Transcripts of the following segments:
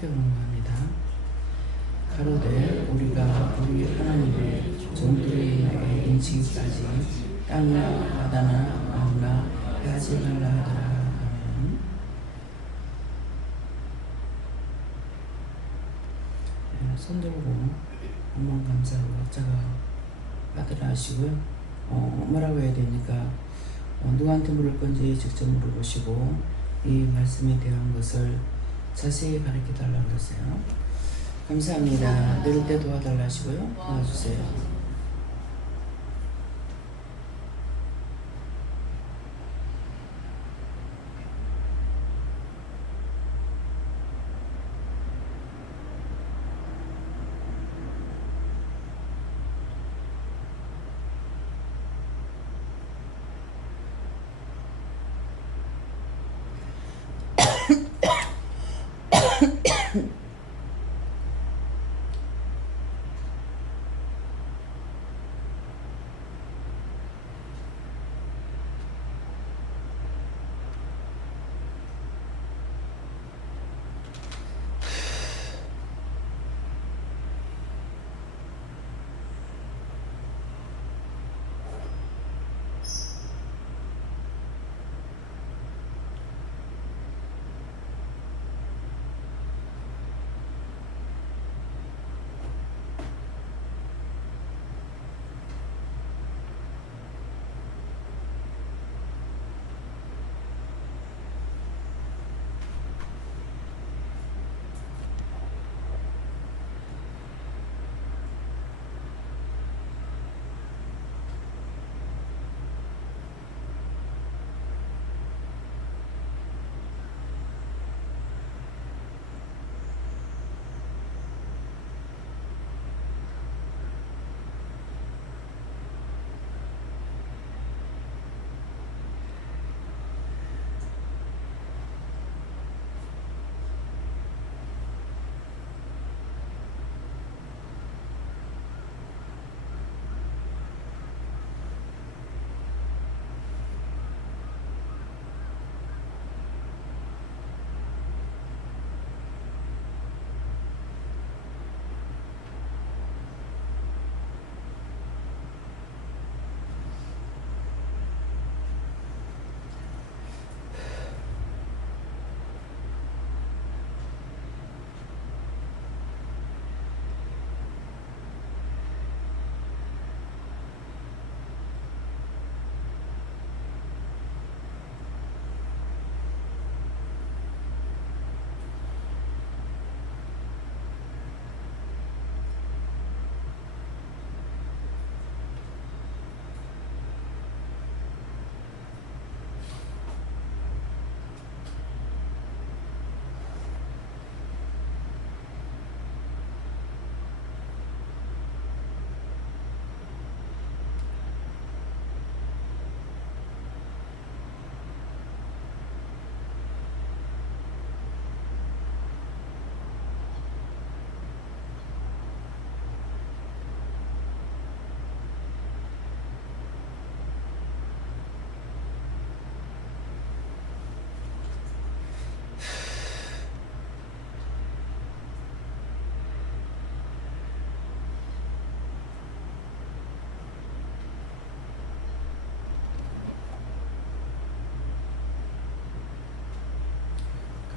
이렇게 공부합니다. 가로되 우리가 우리 하나님의 종들의 인치기까지 땅이나 바다나 나무나 하지 말라 하더라. 아멘. 네, 손 들고 한번 감사하고 각자가 받으라 하시고요. 뭐라고 해야 됩니까? 누구한테 물을 건지 직접 물어보시고 이 말씀에 대한 것을 자세히 가르쳐 달라고 그러세요. 감사합니다. 내릴 때 도와달라 하시고요. 도와주세요.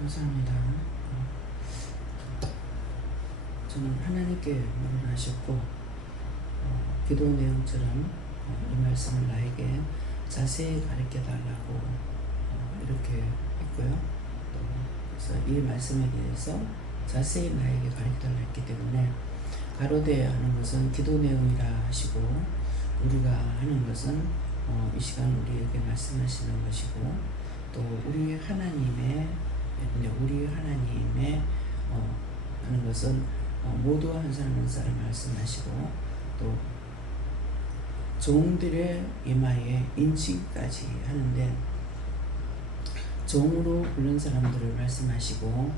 감사합니다. 저는 하나님께 물을 하셨고 기도 내용처럼 이 말씀을 나에게 자세히 가르쳐 달라고 이렇게 했고요. 또 그래서 이 말씀에 대해서 자세히 나에게 가르쳐 달라 했기 때문에 가로되 하는 것은 기도 내용이라 하시고 우리가 하는 것은 이 시간 우리에게 말씀하시는 것이고 또 우리 하나님의 하는 것은 모두와 한 사람 한 사람 말씀하시고 또 종들의 이마에 인치기까지 하는데 종으로 부른 사람들을 말씀하시고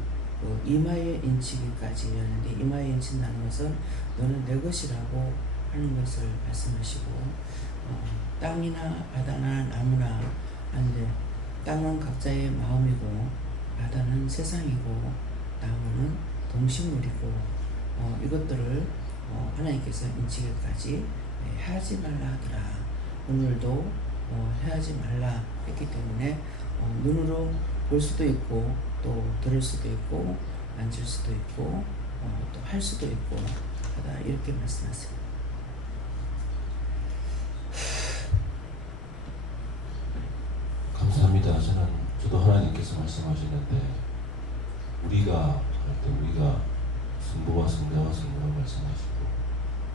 이마에 인치기까지 하는데 이마에 인친다는 것은 너는 내 것이라고 하는 것을 말씀하시고 땅이나 바다나 나무나 하는데 땅은 각자의 마음이고 바다는 세상이고 나무는 동식물이고 이것들을 하나님께서 인치기까지 해하지 말라 하더라. 오늘도 해하지 말라 했기 때문에 눈으로 볼 수도 있고 또 들을 수도 있고 만질 수도 있고 또 할 수도 있고 하다 이렇게 말씀하세요. 감사합니다. 저도 하나님께서 말씀하시는데 우리가 할 때 우리가 성부와 성자와 성부라고 말씀하시고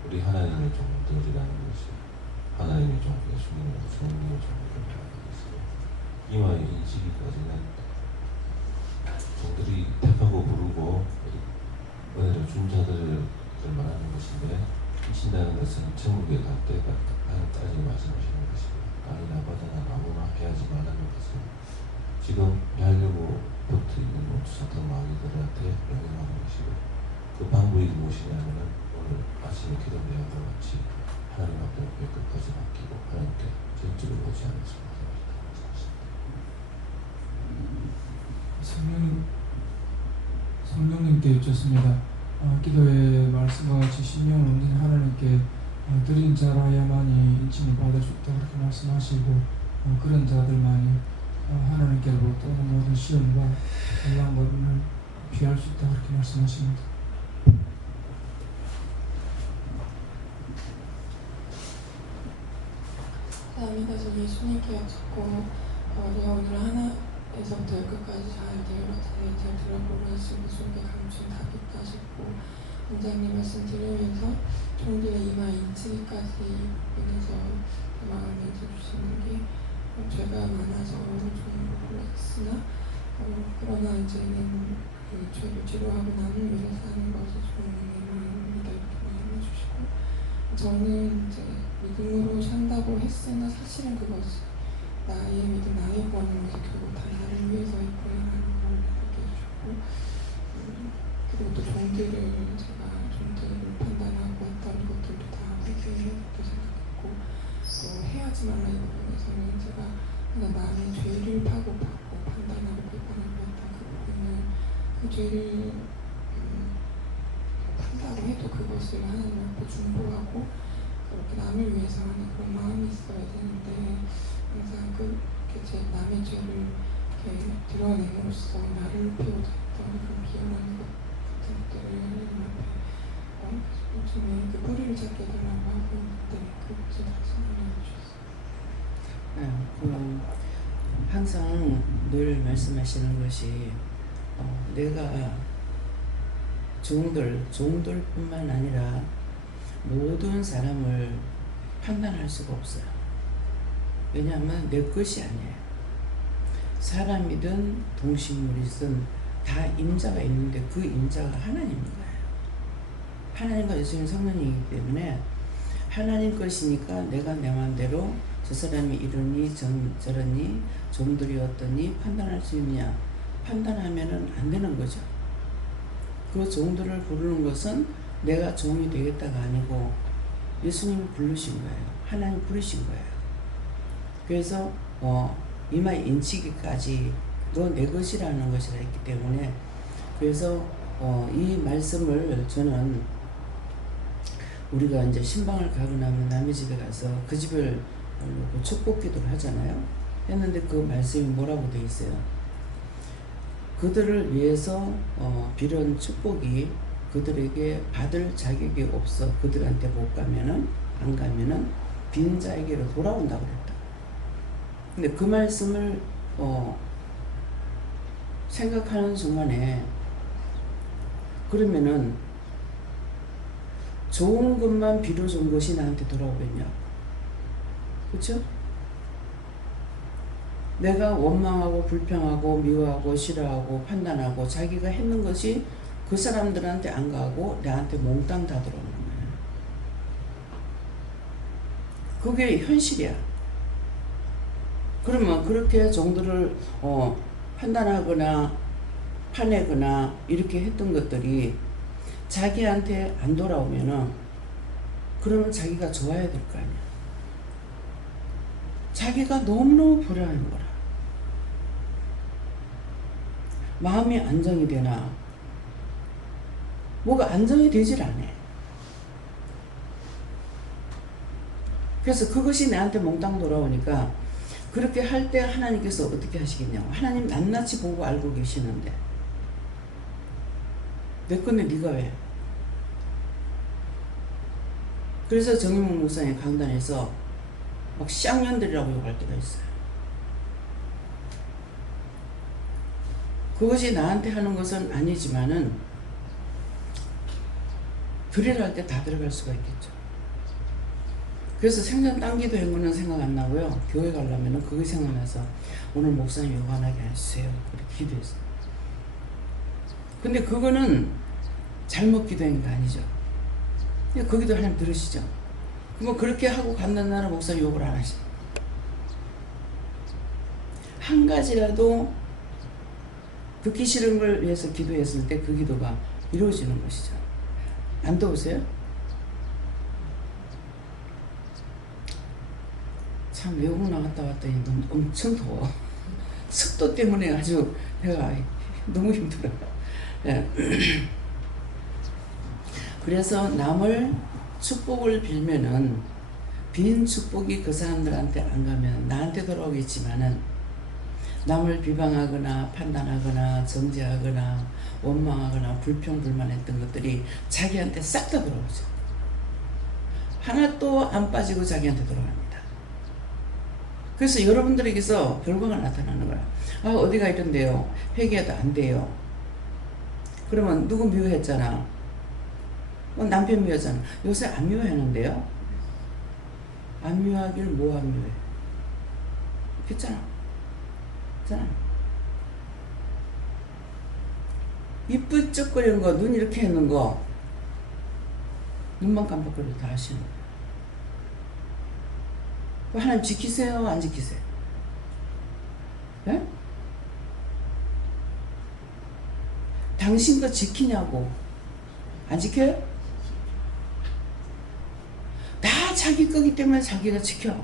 우리 하나님의 종들이라는 것이 하나님의 종, 예수님의 주님의 종들이라는 것이고 이와의 인식이까지는 종들이 택하고 부르고 은혜를 준 자들을 말하는 것인데 인친다는 것은 천국에 갈 때까지 말씀하시는 것이고 아니나 바다나 아무나 해하지 말라는 것은 지금 하려고 붙어 있는 사탄 마귀들한테 명령하는 것이고 그 방법이 무엇이냐면은 오늘 아침에 기도 내용과 같이 하나님 앞에 끝까지 맡기고 하나님께 전적으로 오지 않을 수 있습니다. 성령님께 여쭙습니다. 기도의 말씀과 같이 신령을 온전히 하나님께 드린 자라야만이 인침을 받을 수 있다 그렇게 말씀하시고 그런 자들만이 하나님께로부터 오는 모든 시험과 환난을 피할 수 있다 그렇게 말씀하십니다. 감사합니다. 예수님께 여쭙고 우리가 오늘 하나에서부터 끝까지 잘 들어보고 예수님 속에 감춘 답이 있다 싶고 원장님 말씀 들으면서 종들의 이마 인치기까지 인해서 마음을 주시는 게 죄가 많아서 종으로 했으나 그러나 이제는 그 죄를 치료하고 남을 위해 사는 것이 종의 마음입니다. 이렇게 말씀해 주시고 저는 이제 믿음으로 산다고 했으나 사실은 그것이 나의 믿음, 나의 구원은 결국 다 나를 위해서 있구나라는 걸 알게 해주고 그리고 또 종들을 판단하고 했던 것들도 다 회개했다고 생각했고 또 해하지 말라 이 부분에서는 제가 그냥 남의 죄를 파고받고 판단하고 비판하고 했던 그 부분은 그 죄를 판다고 해도 그것을 하나님 앞에 중보하고 그렇게 남을 위해서 하는 그런 마음이 있어야 되는데 항상 제 남의 죄를 이렇게 드러냄으로써 나를 피우자 했던 그런 비열한 것들을 하나님 앞에 요즘에 그 뿌리를 찾게 달라고 하고 있는데 그것을 다 설명해 주셨어요. 항상 늘 말씀하시는 것이 내가 종들뿐만 아니라 모든 사람을 판단할 수가 없어요. 왜냐하면 내 것이 아니에요. 사람이든 동식물이든 다 임자가 있는데 그 임자가 하나님인 거예요. 하나님과 예수님 성령이기 때문에 하나님 것이니까 내가 내 마음대로 저 사람이 이러니 저러니 종들이 어떠니 판단할 수 있냐. 판단하면은 안 되는 거죠. 그 종들을 부르는 것은 내가 종이 되겠다가 아니고 예수님이 부르신 거예요. 하나님 부르신 거예요. 그래서 이마 인치기까지 너 내 것이라는 것이라 했기 때문에 그래서 이 말씀을 저는 우리가 이제 신방을 가고 나면 남의 집에 가서 그 집을 놓고 축복 기도를 하잖아요. 했는데 그 말씀이 뭐라고 돼 있어요. 그들을 위해서 빌은 축복이 그들에게 받을 자격이 없어 그들한테 못 가면은 안 가면은 빈 자에게로 돌아온다고 그랬다. 근데 그 말씀을 생각하는 순간에 그러면은 좋은 것만 빌어준 것이 나한테 돌아오겠냐? 그렇죠? 내가 원망하고 불평하고 미워하고 싫어하고 판단하고 자기가 했는 것이 그 사람들한테 안 가고 나한테 몽땅 다 들어오는 거예요. 그게 현실이야. 그러면 그렇게 정도를 판단하거나 파내거나 이렇게 했던 것들이 자기한테 안 돌아오면은 그러면 자기가 좋아야 될 거 아니야. 자기가 너무너무 불안한 거라. 마음이 안정이 되나 뭐가 안정이 되질 않아. 그래서 그것이 내한테 몽땅 돌아오니까 그렇게 할 때 하나님께서 어떻게 하시겠냐고. 하나님 낱낱이 보고 알고 계시는데 내 건데 네가 왜? 그래서 정인목 목사님 강단에서 막 쌍년들이라고 욕할 때가 있어요. 그것이 나한테 하는 것은 아니지만은 드리를 할 때 다 들어갈 수가 있겠죠. 그래서 생전 당기도 행군은 생각 안 나고요. 교회 가려면은 그게 생각나서 오늘 목사님 요거 안 하게 해주세요. 그렇게 기도했어요. 근데 그거는 잘못 기도한 게 아니죠. 거기도 하나님 들으시죠. 그럼 그렇게 하고 간다는 나라 목사님 욕을 안 하시죠. 한 가지라도 듣기 싫은 걸 위해서 기도했을 때 그 기도가 이루어지는 것이죠. 안 더우세요? 참 외국 나갔다 왔더니 너무 엄청 더워. 습도 때문에 아주 내가 너무 힘들어요. 예. 그래서 남을 축복을 빌면은 빈 축복이 그 사람들한테 안 가면 나한테 돌아오겠지만은 남을 비방하거나 판단하거나 정죄하거나 원망하거나 불평불만했던 것들이 자기한테 싹 다 돌아오죠. 하나도 안 빠지고 자기한테 돌아갑니다. 그래서 여러분들에게서 결과가 나타나는 거야. 아, 어디가 이런데요. 회개해도 안 돼요. 그러면 누구 미워했잖아. 남편 미워하잖아. 요새 안 미워하는데요. 안 미워하길 뭐 안 미워해. 그랬잖아. 그랬잖아. 입 뿌쩍거리는 거, 눈 이렇게 했는 거, 눈만 깜빡거려도 다 하시는 거예요. 하나님 지키세요? 안 지키세요? 예? 당신 거 지키냐고. 안 지켜요? 다 자기 거기 때문에 자기가 지켜.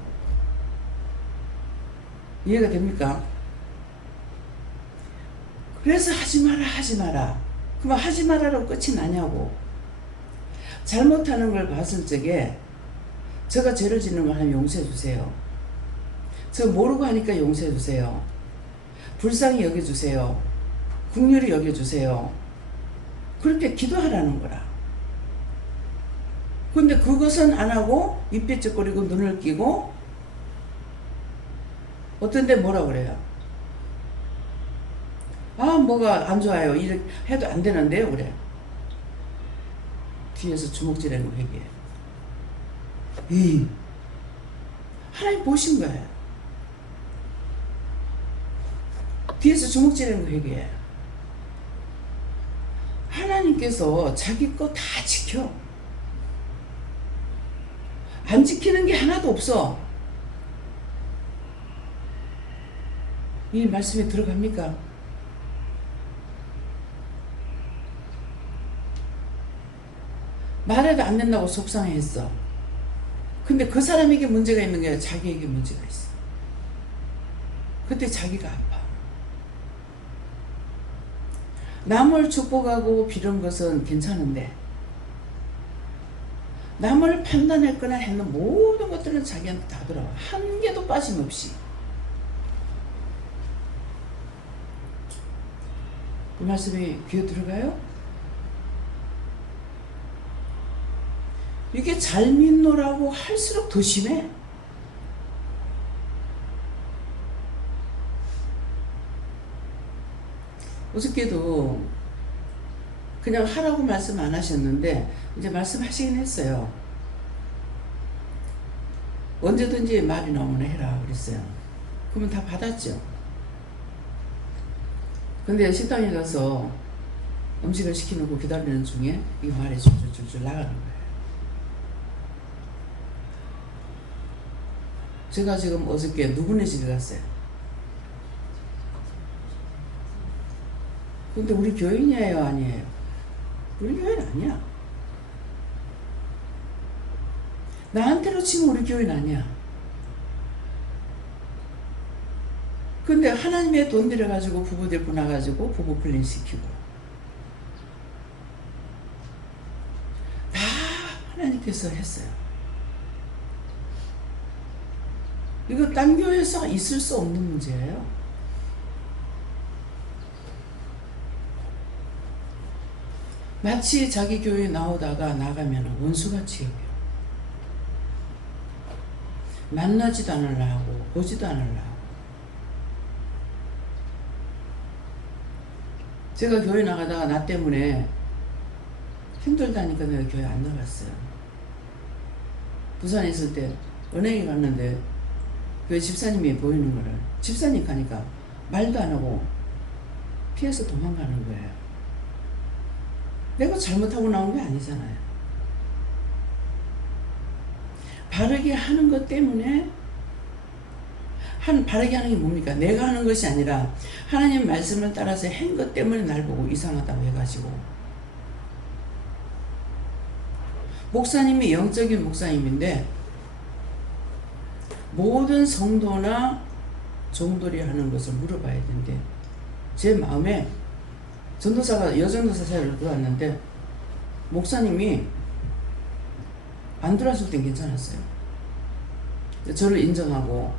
이해가 됩니까? 그래서 하지 마라 하지 마라. 그럼 하지 마라로 끝이 나냐고. 잘못하는 걸 봤을 적에 제가 죄를 짓는 걸 하나님 용서해 주세요. 저 모르고 하니까 용서해 주세요. 불쌍히 여겨주세요. 긍휼히 여겨주세요. 그렇게 기도하라는 거라. 근데 그것은 안 하고 입 삐쩍거리고 눈을 끼고 어떤 데 뭐라 그래요? 아, 뭐가 안 좋아요. 이렇게 해도 안 되는데요, 그래. 뒤에서 주먹질하는 거 회개해. 하나님 보신 거예요. 뒤에서 주먹질하는 거 회개해. 하나님께서 자기 거 다 지켜. 안 지키는 게 하나도 없어. 이 말씀에 들어갑니까? 말해도 안 된다고 속상해했어. 근데 그 사람에게 문제가 있는 게 아니라 자기에게 문제가 있어. 그때 자기가 아파. 남을 축복하고 빌은 것은 괜찮은데 남을 판단했거나 했는 모든 것들은 자기한테 다 돌아와. 한 개도 빠짐없이. 이 말씀이 귀에 들어가요? 이게 잘 믿노라고 할수록 더 심해. 어저께도 그냥 하라고 말씀 안 하셨는데 이제 말씀하시긴 했어요. 언제든지 말이 나오면 해라 그랬어요. 그러면 다 받았죠. 근데 식당에 가서 음식을 시키는 기다리는 중에 이 말이 줄줄줄줄 나가는 거예요. 제가 지금 어저께 누구네 집에 갔어요. 근데 우리 교인이에요, 아니에요? 우리 교인 아니야. 나한테로 치면 우리 교인 아니야. 근데 하나님의 돈 들여가지고 부부 데리고 나가지고 부부 클린 시키고 하나님께서 했어요. 이거 딴 교회에서 있을 수 없는 문제예요. 마치 자기 교회 나오다가 나가면 원수같이 여겨요. 만나지도 않으려고 보지도 않으려고. 제가 교회 나가다가 나 때문에 힘들다니까 내가 교회 안 나갔어요. 부산에 있을 때 은행에 갔는데 교회 집사님이 보이는 거를 집사님 가니까 말도 안 하고 피해서 도망가는 거예요. 내가 잘못하고 나온 게 아니잖아요. 바르게 하는 것 때문에 바르게 하는 게 뭡니까? 내가 하는 것이 아니라 하나님 말씀을 따라서 한 것 때문에 날 보고 이상하다고 해가지고. 목사님이 영적인 목사님인데 모든 성도나 종들이 하는 것을 물어봐야 되는데 제 마음에 전도사가 여전도사 사회를 들어왔는데 목사님이 안 들어왔을 땐 괜찮았어요. 저를 인정하고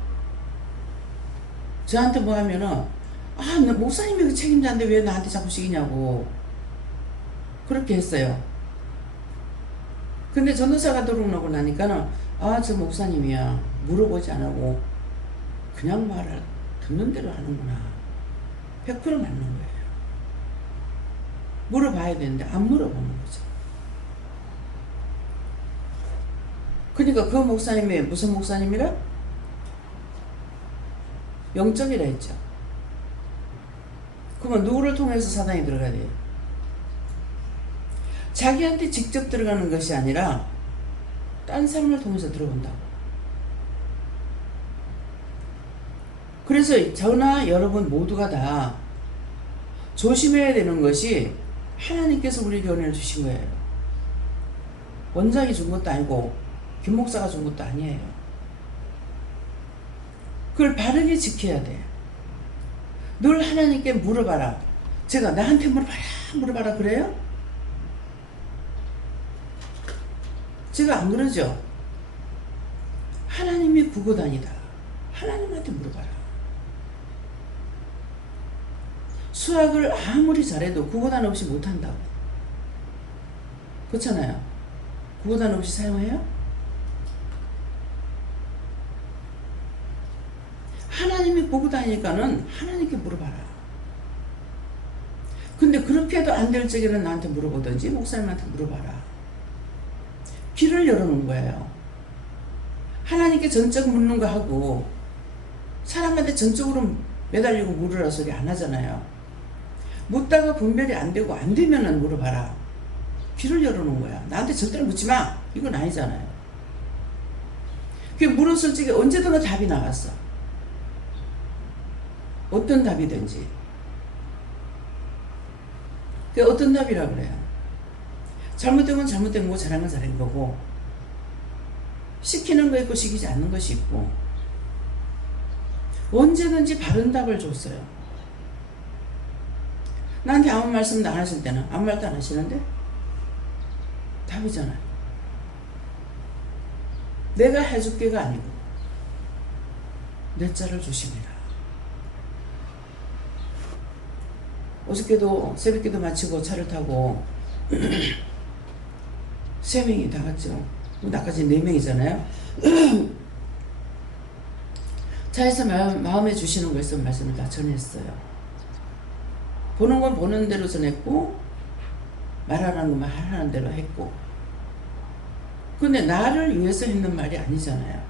저한테 뭐 하면은 나 목사님이 그 책임자인데 왜 나한테 자꾸 시키냐고 그렇게 했어요. 근데 전도사가 들어오고 나니까는 저 목사님이야 물어보지 않고 그냥 말을 듣는 대로 하는구나. 100% 맞는 거예요. 물어봐야 되는데 안 물어보는 거죠. 그러니까 그 목사님이 무슨 목사님이라? 영적이라 했죠. 그러면 누구를 통해서 사단이 들어가야 돼요? 자기한테 직접 들어가는 것이 아니라 딴 사람을 통해서 들어온다고. 그래서 저나 여러분 모두가 다 조심해야 되는 것이 하나님께서 우리에게 은혜를 주신 거예요. 원장이 준 것도 아니고 김 목사가 준 것도 아니에요. 그걸 바르게 지켜야 돼. 늘 하나님께 물어봐라. 제가 나한테 물어봐라 그래요? 제가 안 그러죠. 하나님이 구고단이다. 하나님한테 물어봐라. 수학을 아무리 잘해도 구고단 없이 못한다고. 그렇잖아요. 구고단 없이 사용해요? 하나님이 보고 다니니까는 하나님께 물어봐라. 근데 그렇게 해도 안 될 적에는 나한테 물어보든지 목사님한테 물어봐라. 길을 열어놓은 거예요. 하나님께 전적 묻는 거 하고 사람한테 전적으로 매달리고 물으라 소리 안 하잖아요. 묻다가 분별이 안 되고 안 되면은 물어봐라. 길을 열어놓은 거야. 나한테 절대로 묻지 마. 이건 아니잖아요. 그 물었을 적에 언제든가 답이 나갔어. 어떤 답이든지. 그 어떤 답이라 그래요? 잘못된 건 잘못된 거고 잘한 건 잘한 거고 시키는 거 있고 시키지 않는 것이 있고 언제든지 바른 답을 줬어요. 나한테 아무 말씀도 안 하실 때는 아무 말도 안 하시는데 답이잖아요. 내가 해줄게가 아니고 내 자를 조심해라. 어저께도 새벽기도 마치고 차를 타고 3명이 다 갔죠. 나까지 4명이잖아요. 차에서 마음에 주시는 거 있으면 말씀을 다 전했어요. 보는 건 보는 대로 전했고 말하라는 것만 하라는 대로 했고 근데 나를 위해서 했는 말이 아니잖아요.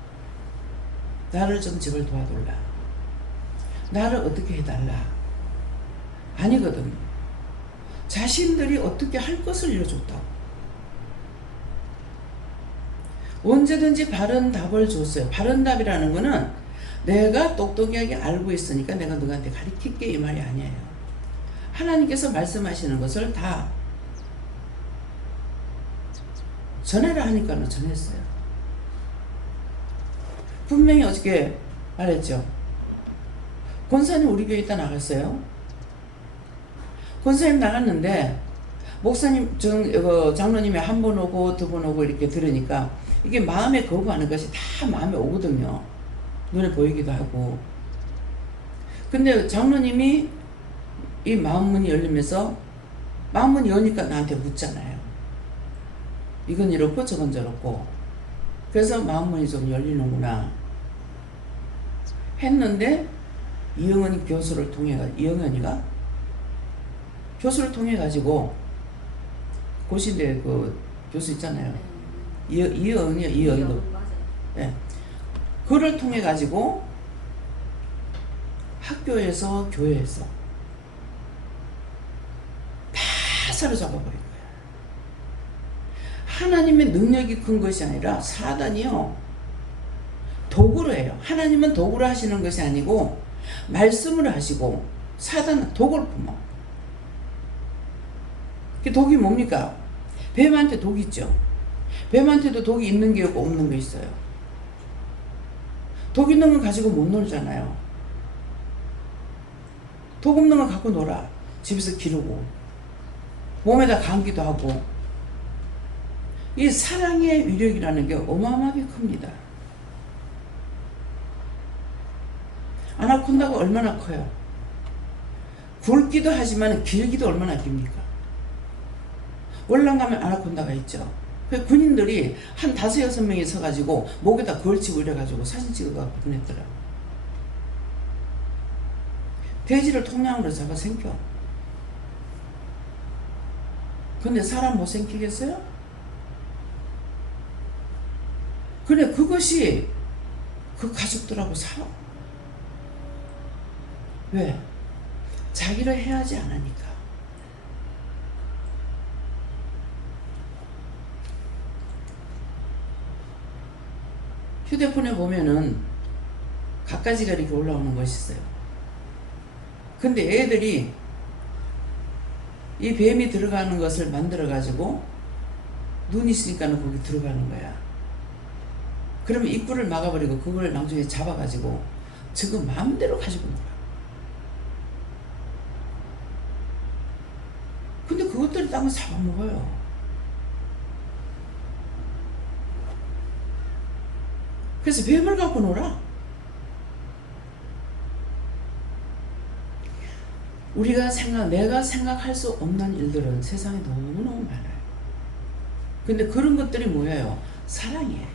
나를 좀 제발 도와달라. 나를 어떻게 해달라. 아니거든요. 자신들이 어떻게 할 것을 이뤄줬다고. 언제든지 바른 답을 줬어요. 바른 답이라는 거는 내가 똑똑하게 알고 있으니까 내가 너한테 가르칠게 이 말이 아니에요. 하나님께서 말씀하시는 것을 다 전해라 하니까 전했어요. 분명히 어저께 말했죠. 권사님 우리 교회 있다 나갔어요. 권사님 나갔는데 목사님, 장로님이 한 번 오고 두 번 오고 이렇게 들으니까 이게 마음에 거부하는 것이 다 마음에 오거든요. 눈에 보이기도 하고. 근데 장로님이 이 마음문이 열리면서 마음문이 여니까 나한테 묻잖아요. 이건 이렇고 저건 저렇고. 그래서 마음문이 좀 열리는구나 했는데 이영은이 교수를 통해 이영은이가 교수를 통해 가지고 고신대 그 교수 있잖아요. 이영은 네. 그를 통해 가지고 학교에서 교회에서 다 사로잡아버린 거예요. 하나님의 능력이 큰 것이 아니라 사단이요 도구로 해요. 하나님은 도구로 하시는 것이 아니고 말씀을 하시고 사단은 독을 품어. 그 독이 뭡니까? 뱀한테 독이 있죠. 뱀한테도 독이 있는 게 있고 없는 게 있어요. 독 있는 걸 가지고 못 놀잖아요. 독 없는 걸 갖고 놀아. 집에서 기르고 몸에다 감기도 하고. 이 사랑의 위력이라는 게 어마어마하게 큽니다. 아나콘다가 얼마나 커요? 굵기도 하지만 길기도 얼마나 깁니까? 월남 가면 아나콘다가 있죠. 그 군인들이 한 5-6명이 서가지고 목에다 걸치고 이래가지고 사진 찍어가지고 보냈더라. 돼지를 통량으로 잡아 생겨. 근데 사람 못 생기겠어요? 그래, 그것이 그 가족들하고 살아. 왜? 자기를 해하지 않으니까. 휴대폰에 보면은 갖가지가 이렇게 올라오는 것이 있어요. 근데 애들이 이 뱀이 들어가는 것을 만들어 가지고 눈이 있으니까는 거기 들어가는 거야. 그러면 입구를 막아버리고 그걸 나중에 잡아가지고 지금 마음대로 가지고 놀아. 근데 그것들이 땅을 잡아먹어요. 그래서 뱀을 갖고 놀아. 내가 생각할 수 없는 일들은 세상에 너무너무 많아요. 근데 그런 것들이 뭐예요? 사랑이에요.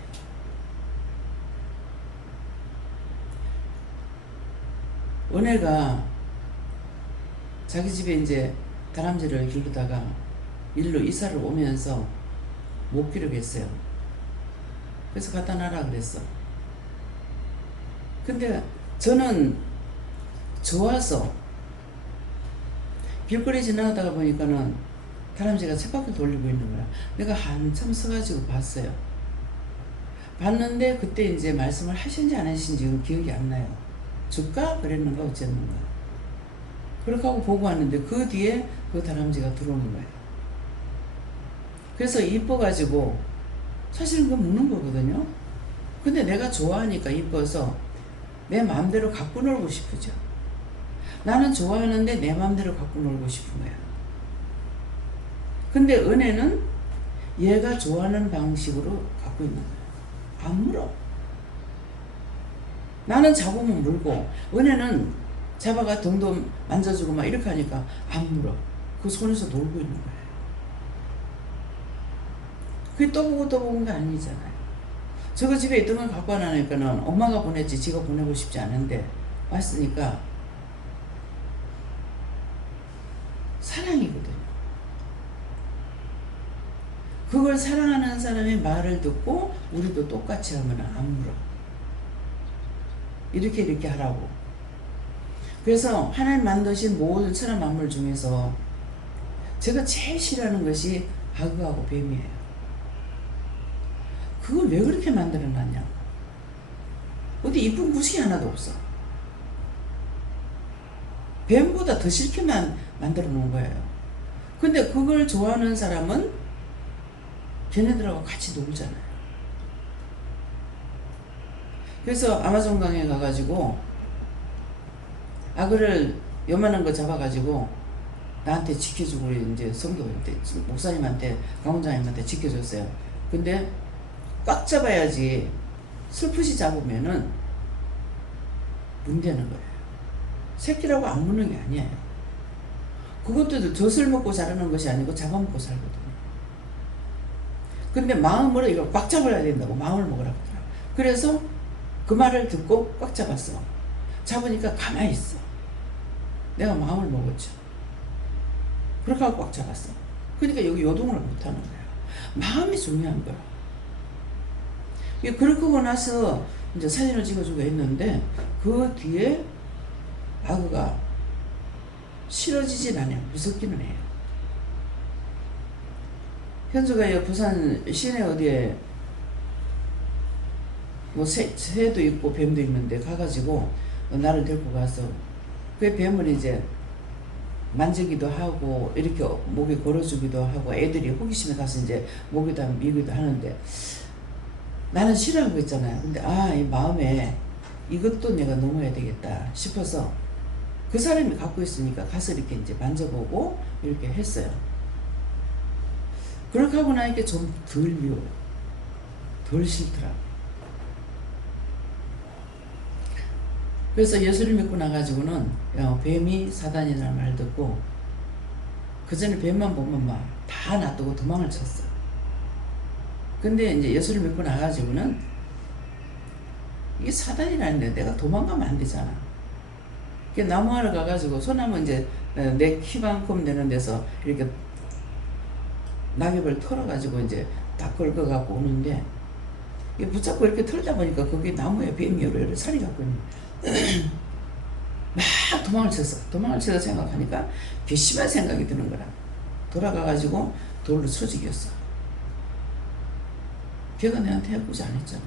은혜가 자기 집에 이제 다람쥐를 기르다가 일로 이사를 오면서 못 기르겠어요. 그래서 갖다 놔라 그랬어. 근데 저는 좋아서 길거리 지나가다가 보니까는 다람쥐가 쳇바퀴 돌리고 있는 거야. 내가 한참 서가지고 봤어요. 봤는데 그때 이제 말씀을 하신지 안 하신지 기억이 안 나요. 줄까? 그랬는가 어쨌는가. 그렇게 하고 보고 왔는데 그 뒤에 그 다람쥐가 들어오는 거예요. 그래서 이뻐가지고 사실은 그거 묻는 거거든요. 근데 내가 좋아하니까 이뻐서 내 마음대로 갖고 놀고 싶으죠. 나는 좋아하는데 내 마음대로 갖고 놀고 싶은 거야. 근데 은혜는 얘가 좋아하는 방식으로 갖고 있는 거야. 안 물어. 나는 잡으면 물고 은혜는 잡아가 등도 만져주고 막 이렇게 하니까 안 물어. 그 손에서 놀고 있는 거야. 그게 또 보고 또 보는 게 아니잖아요. 저거 집에 있던 걸 갖고 와나니까는 엄마가 보냈지 지가 보내고 싶지 않은데 왔으니까 사랑이거든요. 그걸 사랑하는 사람의 말을 듣고 우리도 똑같이 하면 안 물어. 이렇게 하라고. 그래서 하나님 만드신 모든 천하 만물 중에서 제가 제일 싫어하는 것이 악어하고 뱀이에요. 그걸 왜 그렇게 만들어놨냐고. 어디 이쁜 구식이 하나도 없어. 뱀보다 더 싫게만 만들어 놓은 거예요. 근데 그걸 좋아하는 사람은 걔네들하고 같이 놀잖아요. 그래서 아마존 강에 가가지고 악어를 요만한 거 잡아가지고 나한테 지켜주고 이제 성도한테 목사님한테 강원장님한테 지켜줬어요. 근데 꽉 잡아야지 슬프시 잡으면은 문제는 거예요. 새끼라고 안 무는 게 아니에요. 그것도 젖을 먹고 자라는 것이 아니고 잡아먹고 살거든요. 근데 마음으로 이걸 꽉 잡아야 된다고 마음을 먹으라고 하더라고요. 그래서 그 말을 듣고 꽉 잡았어. 잡으니까 가만히 있어. 내가 마음을 먹었죠. 그렇게 하고 꽉 잡았어. 그러니까 여기 요동을 못하는 거야. 마음이 중요한 거야. 그러고 나서 이제 사진을 찍어주고 했는데 그 뒤에 아그가 싫어지진 않아요. 무섭기는 해요. 현주가 부산 시내 어디에 뭐 새도 있고 뱀도 있는데 가가지고 나를 데리고 가서 그 뱀을 이제 만지기도 하고 이렇게 목에 걸어주기도 하고 애들이 호기심에 가서 이제 목에다 미기도 하는데 나는 싫어하고 있잖아요. 근데 이 마음에 이것도 내가 넘어야 되겠다 싶어서 그 사람이 갖고 있으니까 가서 이렇게 이제 만져보고 이렇게 했어요. 그렇게 하고 나니까 좀 덜 미워요. 덜 싫더라고요. 그래서 예수를 믿고 나가지고는 뱀이 사단이라는 말 듣고 그 전에 뱀만 보면 막 다 놔두고 도망을 쳤어. 근데 이제 예수를 믿고 나가지고는 이게 사단이라는데 내가 도망가면 안 되잖아. 나무하러 가가지고 소나무 이제 내 키만큼 되는 데서 이렇게 낙엽을 털어가지고 이제 딱 긁어갖고 오는데 이게 붙잡고 이렇게 털다 보니까 거기 나무에 뱀이 여러 살이 갖고 있는 막 도망을 쳤어. 도망을 쳐서 생각하니까 괘씸한 생각이 드는 거라. 돌아가가지고 돌로 쳐 죽였어. 걔가 내한테 해코지 안 했잖아.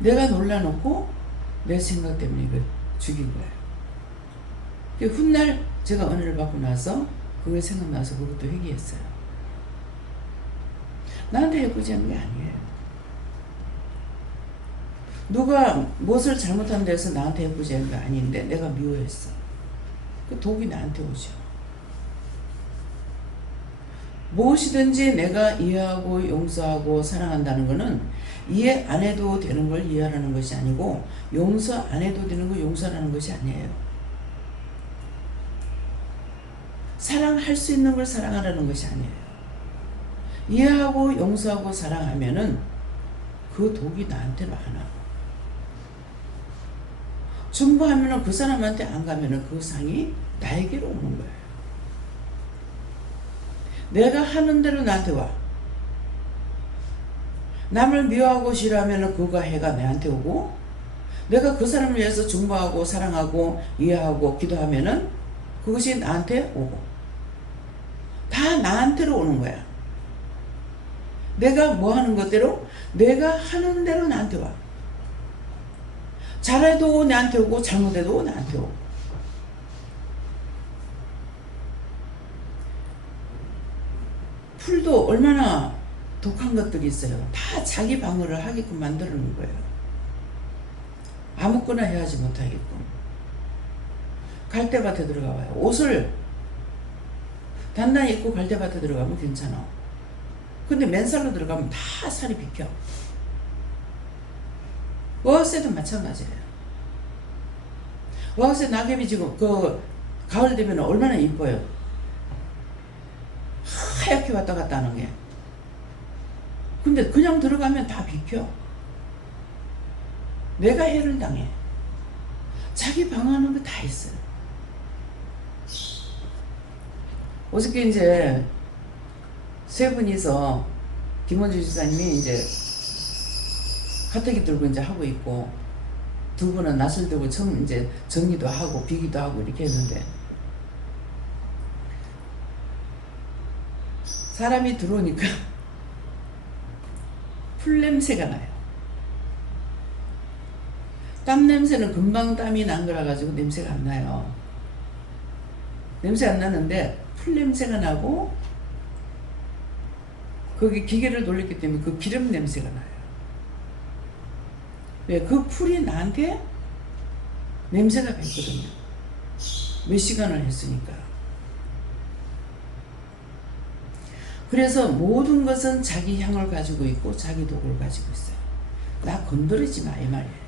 내가 놀라놓고 내 생각 때문에 이걸 죽인 거야. 훗날 제가 은혜를 받고 나서 그게 생각나서 그것도 회개했어요. 나한테 해코지 하는 게 아니에요. 누가 무엇을 잘못한 데서 나한테 해코지 하는 게 아닌데 내가 미워했어. 그 독이 나한테 오죠. 무엇이든지 내가 이해하고 용서하고 사랑한다는 것은 이해 안 해도 되는 걸 이해하라는 것이 아니고 용서 안 해도 되는 걸 용서하라는 것이 아니에요. 사랑할 수 있는 걸 사랑하라는 것이 아니에요. 이해하고 용서하고 사랑하면은 그 독이 나한테로 안 와. 중보하면은 그 사람한테 안 가면은 그 상이 나에게로 오는 거예요. 내가 하는 대로 나한테 와. 남을 미워하고 싫어하면 그가 해가 내한테 오고 내가 그 사람을 위해서 중보하고 사랑하고 이해하고 기도하면은 그것이 나한테 오고 다 나한테로 오는 거야. 내가 뭐 하는 것대로 내가 하는 대로 나한테 와. 잘해도 나한테 오고 잘못해도 나한테 오고. 풀도 얼마나 독한 것들이 있어요. 다 자기 방어를 하게끔 만들어놓은 거예요. 아무거나 해야지 못하게끔. 갈대밭에 들어가봐요. 옷을 단단히 입고 갈대밭에 들어가면 괜찮아. 근데 맨살로 들어가면 다 살이 비켜. 어학새도 마찬가지예요. 어학새 낙엽이 지금 가을 되면 얼마나 이뻐요. 하얗게 왔다 갔다 하는 게. 근데 그냥 들어가면 다 비켜. 내가 해를 당해. 자기 방어하는 거 다 있어요. 어저께 이제 세 분이서 김원주 지사님이 이제 가택이 들고 이제 하고 있고 두 분은 낯을 들고 이제 정리도 하고 비기도 하고 이렇게 했는데 사람이 들어오니까 풀 냄새가 나요. 땀 냄새는 금방 땀이 난 거라 가지고 냄새가 안 나요. 냄새 안 나는데 풀 냄새가 나고 거기 기계를 돌렸기 때문에 그 기름 냄새가 나요. 왜? 그 풀이 나한테 냄새가 뱄거든요. 몇 시간을 했으니까. 그래서 모든 것은 자기 향을 가지고 있고 자기 독을 가지고 있어요. 나 건드리지 마 이 말이에요.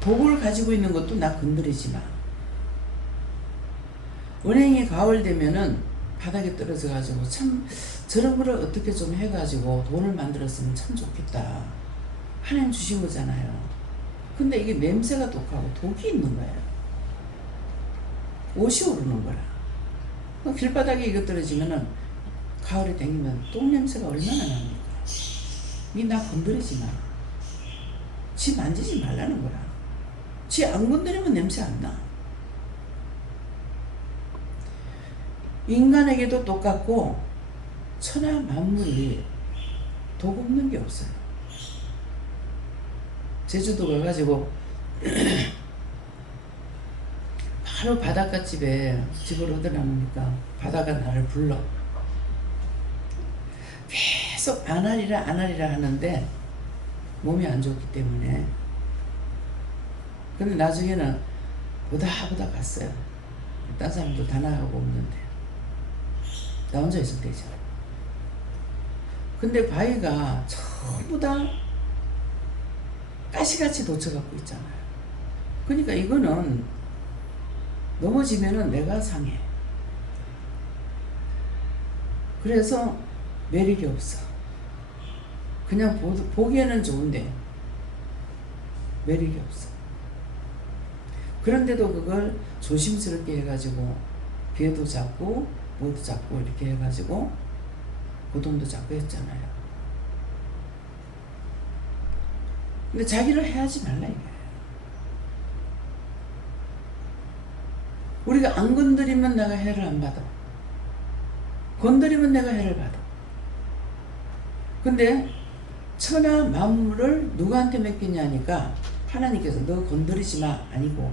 독을 가지고 있는 것도 나 건드리지 마. 은행이 가을 되면은 바닥에 떨어져 가지고 참 저런 거를 어떻게 좀 해가지고 돈을 만들었으면 참 좋겠다. 하나님 주신 거잖아요. 근데 이게 냄새가 독하고 독이 있는 거예요. 옷이 오르는 거라. 길바닥에 이거 떨어지면은 가을에 다니면 똥 냄새가 얼마나 납니까? 니 나 건드리지 마. 지 만지지 말라는 거라. 지 안 건드리면 냄새 안 나. 인간에게도 똑같고 천하 만물이 독 없는 게 없어요. 제주도 가가지고 바로 바닷가집에 집을 얻어놨으니까 바다가 나를 불러. 계속 안 하리라 하는데 몸이 안 좋기 때문에. 근데 나중에는 보다 갔어요. 딴 사람도 다 나가고 없는데 나 혼자 있을 때죠. 근데 바위가 전부 다 가시같이 돋쳐갖고 있잖아요. 그러니까 이거는 넘어지면은 내가 상해. 그래서 매력이 없어. 그냥 보기에는 좋은데 매력이 없어. 그런데도 그걸 조심스럽게 해가지고 개도 잡고 뭐도 잡고 이렇게 해가지고 고동도 잡고 했잖아요. 근데 자기를 해하지 말라 이거예요. 우리가 안 건드리면 내가 해를 안 받아. 건드리면 내가 해를 받아. 근데 천하 만물을 누구한테 맡기냐니까 하나님께서 너 건드리지 마 아니고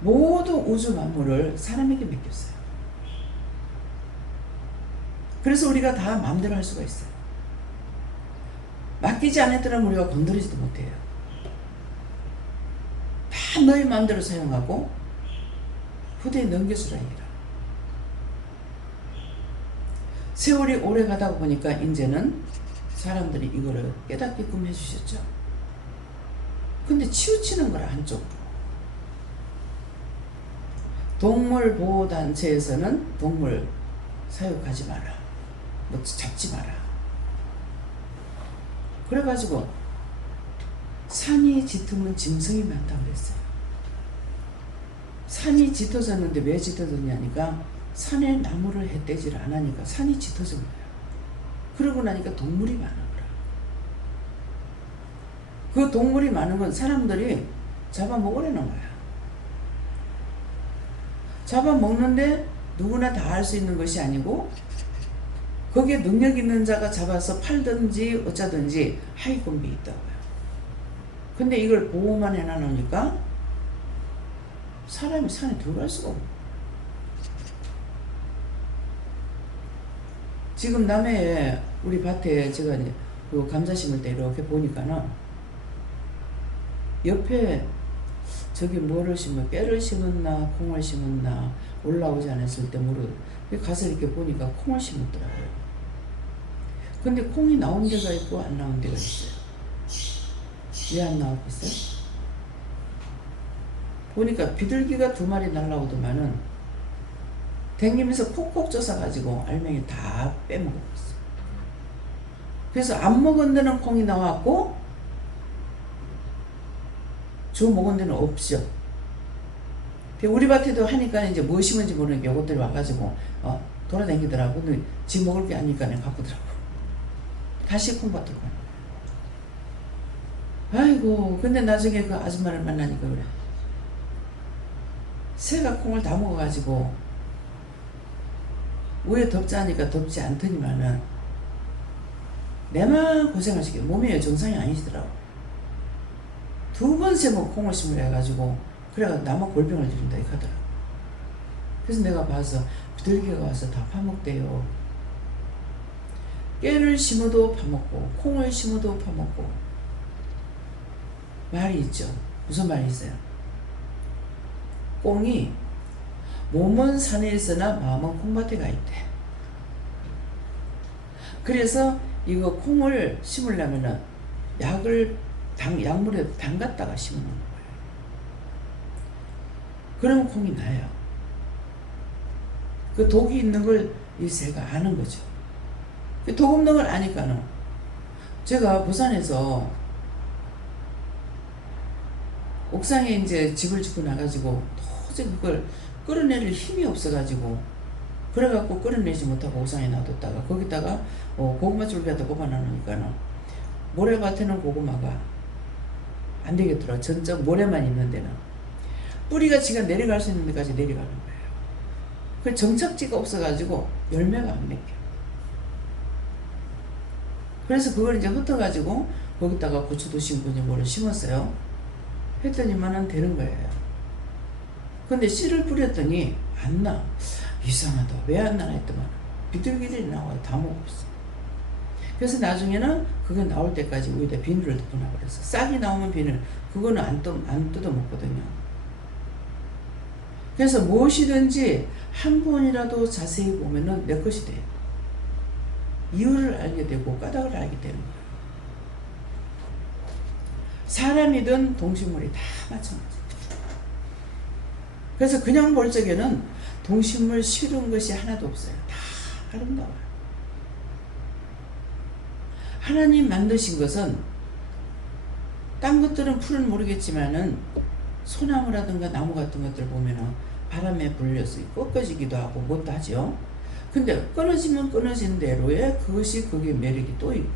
모든 우주 만물을 사람에게 맡겼어요. 그래서 우리가 다 마음대로 할 수가 있어요. 맡기지 않았더라면 우리가 건드리지도 못해요. 다 너희 마음대로 사용하고 후대에 넘겨주라 이기라. 세월이 오래 가다 보니까 이제는 사람들이 이거를 깨닫게끔 해주셨죠. 근데 치우치는 거라 한쪽으로. 동물보호단체에서는 동물 사육하지 마라. 뭐 잡지 마라. 그래가지고 산이 짙으면 짐승이 많다고 그랬어요. 산이 짙어졌는데 왜 짙어졌냐니까 산에 나무를 햇대지를 안 하니까 산이 짙어진 거야. 그러고 나니까 동물이 많은 거라. 그 동물이 많은 건 사람들이 잡아먹으려는 거야. 잡아먹는데 누구나 다 할 수 있는 것이 아니고 거기에 능력 있는 자가 잡아서 팔든지 어쩌든지 하위권비 있다고요. 근데 이걸 보호만 해놔놓으니까 사람이 산에 들어갈 수가 없고. 지금 남해에 우리 밭에 제가 그 감자 심을 때 이렇게 보니까는 옆에 저기 뭐를 심어 깨를 심었나 콩을 심었나 올라오지 않았을 때 모르 가서 이렇게 보니까 콩을 심었더라고요. 근데 콩이 나온 데가 있고 안 나온 데가 있어요. 왜 안 나오고 있어요? 보니까 비둘기가 2마리 날라오더만은 댕기면서 콕콕 쪄서가지고 알맹이 다 빼먹고 있어요. 그래서 안 먹은 데는 콩이 나왔고 주 먹은 데는 없죠. 우리 밭에도 하니까 이제 뭐 심은지 모르니까 이것들이 와가지고 돌아다니더라고. 근데 지 먹을 게 아니니까 갖고 더라고. 다시 콩밭으로 가는 거야. 아이고 근데 나중에 그 아줌마를 만나니까 그래. 새가 콩을 다 먹어가지고 왜 덥지 않으니까 덥지 않더니만은 내만 고생하시게 몸이 정상이 아니시더라고. 2번 세번 콩을 심으려 해가지고 그래가 나만 골병을 들인다 이렇게 하더라고. 그래서 내가 봐서 비둘기가 와서 다 파먹대요. 깨를 심어도 파먹고 콩을 심어도 파먹고. 말이 있죠. 무슨 말이 있어요? 꽁이 몸은 산에 있으나 마음은 콩밭에 가 있대. 그래서 이거 콩을 심으려면은 약물에 담갔다가 심는 거예요. 그러면 콩이 나요. 그 독이 있는 걸 이 새가 아는 거죠. 그 독 없는 걸 아니까는 제가 부산에서 옥상에 이제 집을 짓고 나가지고 도저히 그걸 끌어내릴 힘이 없어가지고 그래갖고 끌어내지 못하고 옥상에 놔뒀다가 거기다가 고구마 줄기에다 뽑아놔놓으니까는 모래밭에는 고구마가 안 되겠더라. 전적 모래만 있는 데는 뿌리가 지가 내려갈 수 있는 데까지 내려가는 거예요. 그 정착지가 없어가지고 열매가 안 맺혀. 그래서 그걸 이제 흩어가지고 거기다가 고추도 심고 이제 뭐를 심었어요. 했더니만은 되는 거예요. 근데 씨를 뿌렸더니 안 나. 이상하다. 왜 안 나나 했더만 비둘기들이 나와요. 다 먹었어. 그래서 나중에는 그게 나올 때까지 위에다 비닐을 덮어놔 버렸어. 싹이 나오면 비닐. 그거는 안 뜯어 먹거든요. 그래서 무엇이든지 한 번이라도 자세히 보면은 내 것이 돼요. 이유를 알게 되고 까닭을 알게 되는 거예요. 사람이든 동식물이 다 마찬가지. 그래서 그냥 볼 적에는 동식물 싫은 것이 하나도 없어요. 다 아름다워요. 하나님 만드신 것은 딴 것들은 풀은 모르겠지만은 소나무라든가 나무 같은 것들 보면은 바람에 불려서 꺾어지기도 하고 못도 하죠. 근데 끊어지면 끊어진 대로의 그것이 거기에 매력이 또 있고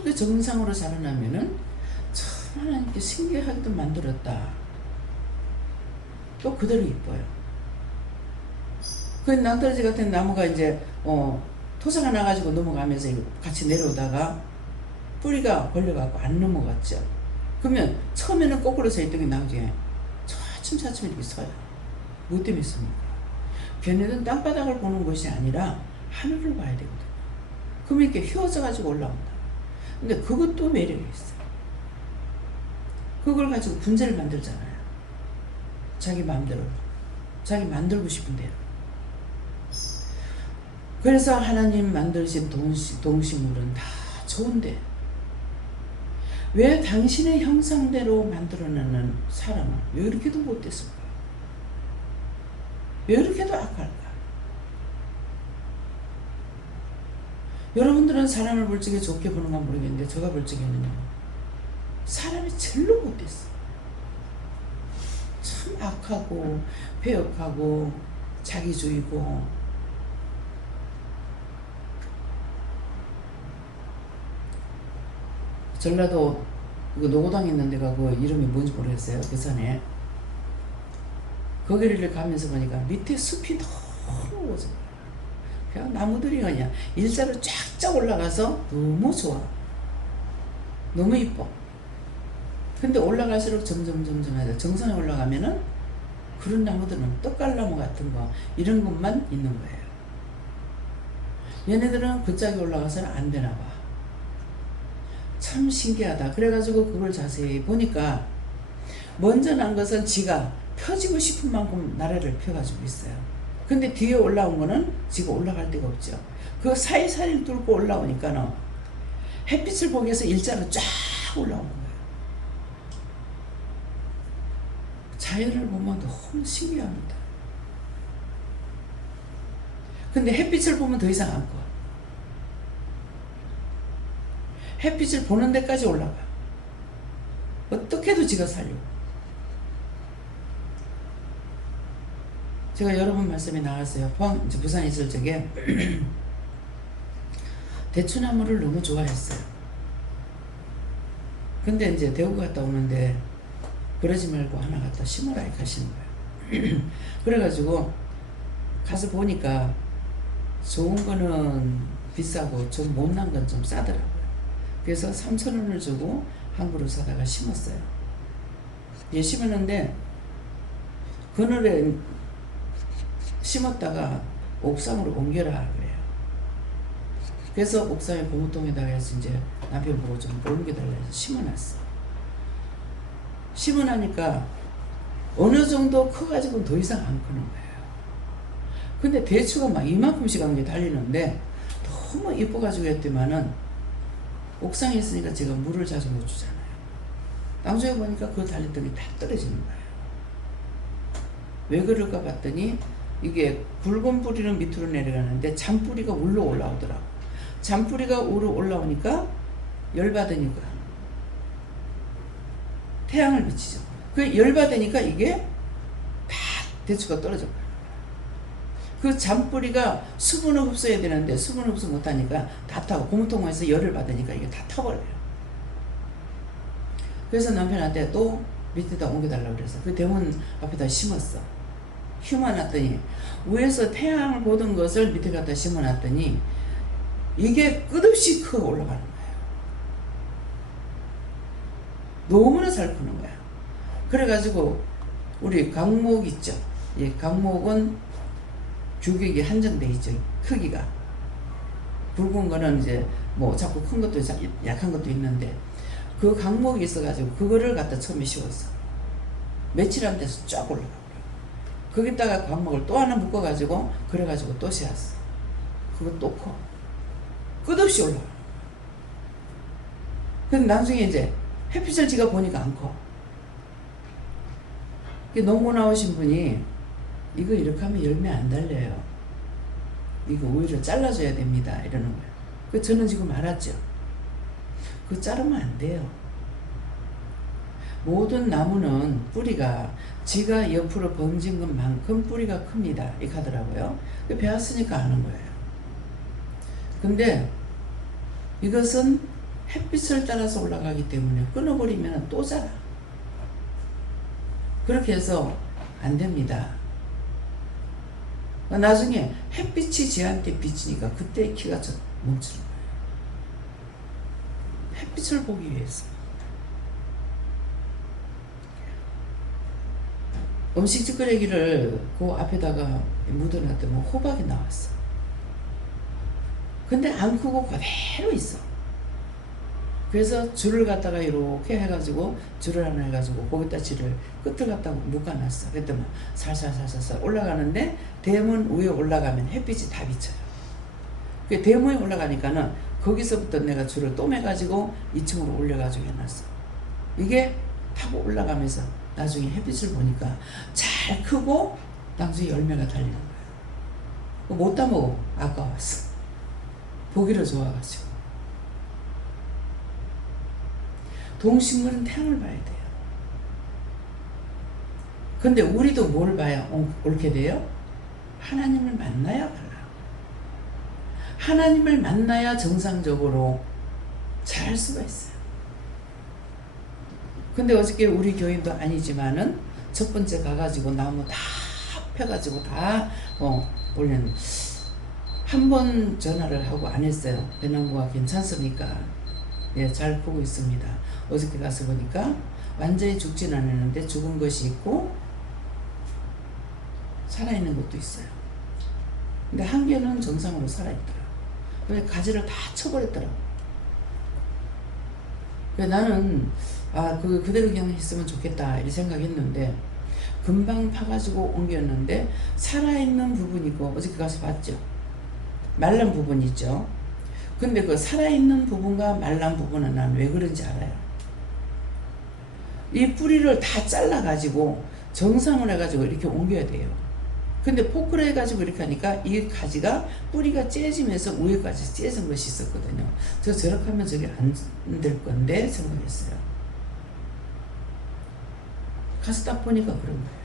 예쁘게 정상으로 자라나면은 참 하나님께 신기하게도 만들었다. 또 그대로 이뻐요. 그 낭떠러지 같은 나무가 이제 토사가 나가지고 넘어가면서 같이 내려오다가 뿌리가 걸려갖고 안 넘어갔죠. 그러면 처음에는 거꾸로 서 있던 게 나중에 차츰차츰 이렇게 서요. 뭐 때문에 섭니까? 걔네는 땅바닥을 보는 것이 아니라 하늘을 봐야 되거든요. 그러면 이렇게 휘어져가지고 올라온다. 근데 그것도 매력이 있어요. 그걸 가지고 분재를 만들잖아요. 자기 마음대로. 자기 만들고 싶은 대로. 그래서 하나님 만드신 동식물은 다 좋은데 왜 당신의 형상대로 만들어내는 사람은 왜 이렇게도 못됐을까? 왜 이렇게도 악할까? 여러분들은 사람을 볼 적에 좋게 보는 건 모르겠는데 제가 볼 적에는요 사람이 제일로 못됐어. 참 악하고 배역하고 자기주의고 전라도 그 노고당 있는 데가 그 이름이 뭔지 모르겠어요. 그 산에 거기를 가면서 보니까 밑에 숲이 너무 오죠. 그냥 나무들이 그냥 일자로 쫙쫙 올라가서 너무 좋아. 너무 이뻐. 근데 올라갈수록 점점 해서 정상에 올라가면은 그런 나무들은 떡갈나무 같은 거 이런 것만 있는 거예요. 얘네들은 그 짝에 올라가서는 안 되나 봐. 참 신기하다. 그래가지고 그걸 자세히 보니까 먼저 난 것은 지가 펴지고 싶은 만큼 나라를 펴가지고 있어요. 근데 뒤에 올라온 거는 지가 올라갈 데가 없죠. 그 사이사이를 뚫고 올라오니까는 햇빛을 보기 위해서 일자로 쫙 올라온 거예요. 자연을 보면 너무 신기합니다. 근데 햇빛을 보면 더 이상 안 커. 햇빛을 보는 데까지 올라가. 어떻게 해도 지가 살려. 제가 여러 번 말씀에 나왔어요. 이제 부산에 있을 적에 대추나무를 너무 좋아했어요. 근데 이제 대구 갔다 오는데 그러지 말고 하나 갖다 심으라 이렇게 하시는 거예요. 그래가지고 가서 보니까 좋은 거는 비싸고 좀 못난 건 좀 싸더라고요. 그래서 3,000원을 주고 한 그루 사다가 심었어요. 예, 심었는데 그늘에 심었다가 옥상으로 옮겨라 그래요. 그래서 옥상에 고무통에다가 해서 이제 남편 보고 좀 옮겨달라 해서 심어놨어. 심어놓으니까 어느 정도 커가지고 더 이상 안 크는 거예요. 근데 대추가 막 이만큼씩 한 게 달리는데 너무 이뻐가지고 했더만은 옥상에 있으니까 제가 물을 자주 못 주잖아요. 나중에 보니까 그 달렸던 게 다 떨어지는 거예요. 왜 그럴까 봤더니 이게 굵은 뿌리는 밑으로 내려가는데 잔뿌리가 위로 올라오더라고. 잔뿌리가 위로 올라오니까 열받으니까 태양을 비치죠. 그 열받으니까 이게 다 대추가 떨어져 버려요. 그 잔뿌리가 수분을 흡수해야 되는데 수분을 흡수 못하니까 다 타고 고무통에서 열을 받으니까 이게 다 타버려요. 그래서 남편한테 또 밑에다 옮겨달라고 그래서 그 대문 앞에다 심었어. 심어놨더니 위에서 태양을 보던 것을 밑에 갖다 심어놨더니 이게 끝없이 커 올라가는 거예요. 너무나 잘 크는 거야. 그래가지고 우리 강목 있죠. 이 강목은 규격이 한정돼 있죠. 크기가 굵은 거는 이제 뭐 자꾸 큰 것도 약한 것도 있는데 그 강목이 있어가지고 그거를 갖다 처음에 씌웠어. 며칠 안 돼서 쫙 올라가. 거기다가 강목을 또 하나 묶어가지고 그래가지고 또 씌웠어. 그거 또 커. 끝없이 올라가. 근데 나중에 이제 햇빛을 지가 보니까 안 커. 농부 나오신 분이 이거 이렇게 하면 열매 안 달려요. 이거 오히려 잘라줘야 됩니다. 이러는 거예요. 그 저는 지금 알았죠. 그거 자르면 안 돼요. 모든 나무는 뿌리가 지가 옆으로 번진 것만큼 뿌리가 큽니다. 이렇게 하더라고요. 배웠으니까 아는 거예요. 근데 이것은 햇빛을 따라서 올라가기 때문에 끊어버리면 또 자라. 그렇게 해서 안 됩니다. 나중에 햇빛이 쟤한테 비치니까 그때 키가 좀 멈추는 거예요. 햇빛을 보기 위해서. 음식 찌끄레기를 그 앞에다가 묻어놨더니 호박이 나왔어. 근데 안 크고 그대로 있어. 그래서 줄을 갖다가 이렇게 해가지고 줄을 하나 해가지고 거기다 지를 끝을 갖다가 묶어놨어. 그랬더니 살살살살 올라가는데 대문 위에 올라가면 햇빛이 다 비쳐요. 그 대문에 올라가니까는 거기서부터 내가 줄을 또 매가지고 2층으로 올려가지고 해놨어. 이게 타고 올라가면서 나중에 햇빛을 보니까 잘 크고 나중에 열매가 달리는 거야. 못 따먹어. 아까웠어. 보기로 좋아가지고. 동식물은 태양을 봐야 돼요. 근데 우리도 뭘 봐야 옳게 돼요? 하나님을 만나야 달라. 하나님을 만나야 정상적으로 잘할 수가 있어요. 근데 어저께 우리 교인도 아니지만은 첫 번째 가가지고 나무 다 펴가지고 다 올려는 한 번 전화를 하고 안 했어요. 배나무가 괜찮습니까? 네, 잘 보고 있습니다. 어저께 가서 보니까 완전히 죽진 않았는데 죽은 것이 있고 살아있는 것도 있어요. 근데 한 개는 정상으로 살아있더라. 근데 가지를 다 쳐버렸더라고. 그래서 나는 그대로 그냥 했으면 좋겠다 이렇게 생각했는데 금방 파가지고 옮겼는데 살아있는 부분이고 어저께 가서 봤죠. 말란 부분이 있죠. 근데 그 살아있는 부분과 말란 부분은 난 왜 그런지 알아요. 이 뿌리를 다 잘라가지고 정상을 해가지고 이렇게 옮겨야 돼요. 근데 포크로 해가지고 이렇게 하니까 이 가지가 뿌리가 째지면서 위에까지 째진 것이 있었거든요. 저렇게 하면 저게 안 될 건데 생각했어요. 가서 딱 보니까 그런 거예요.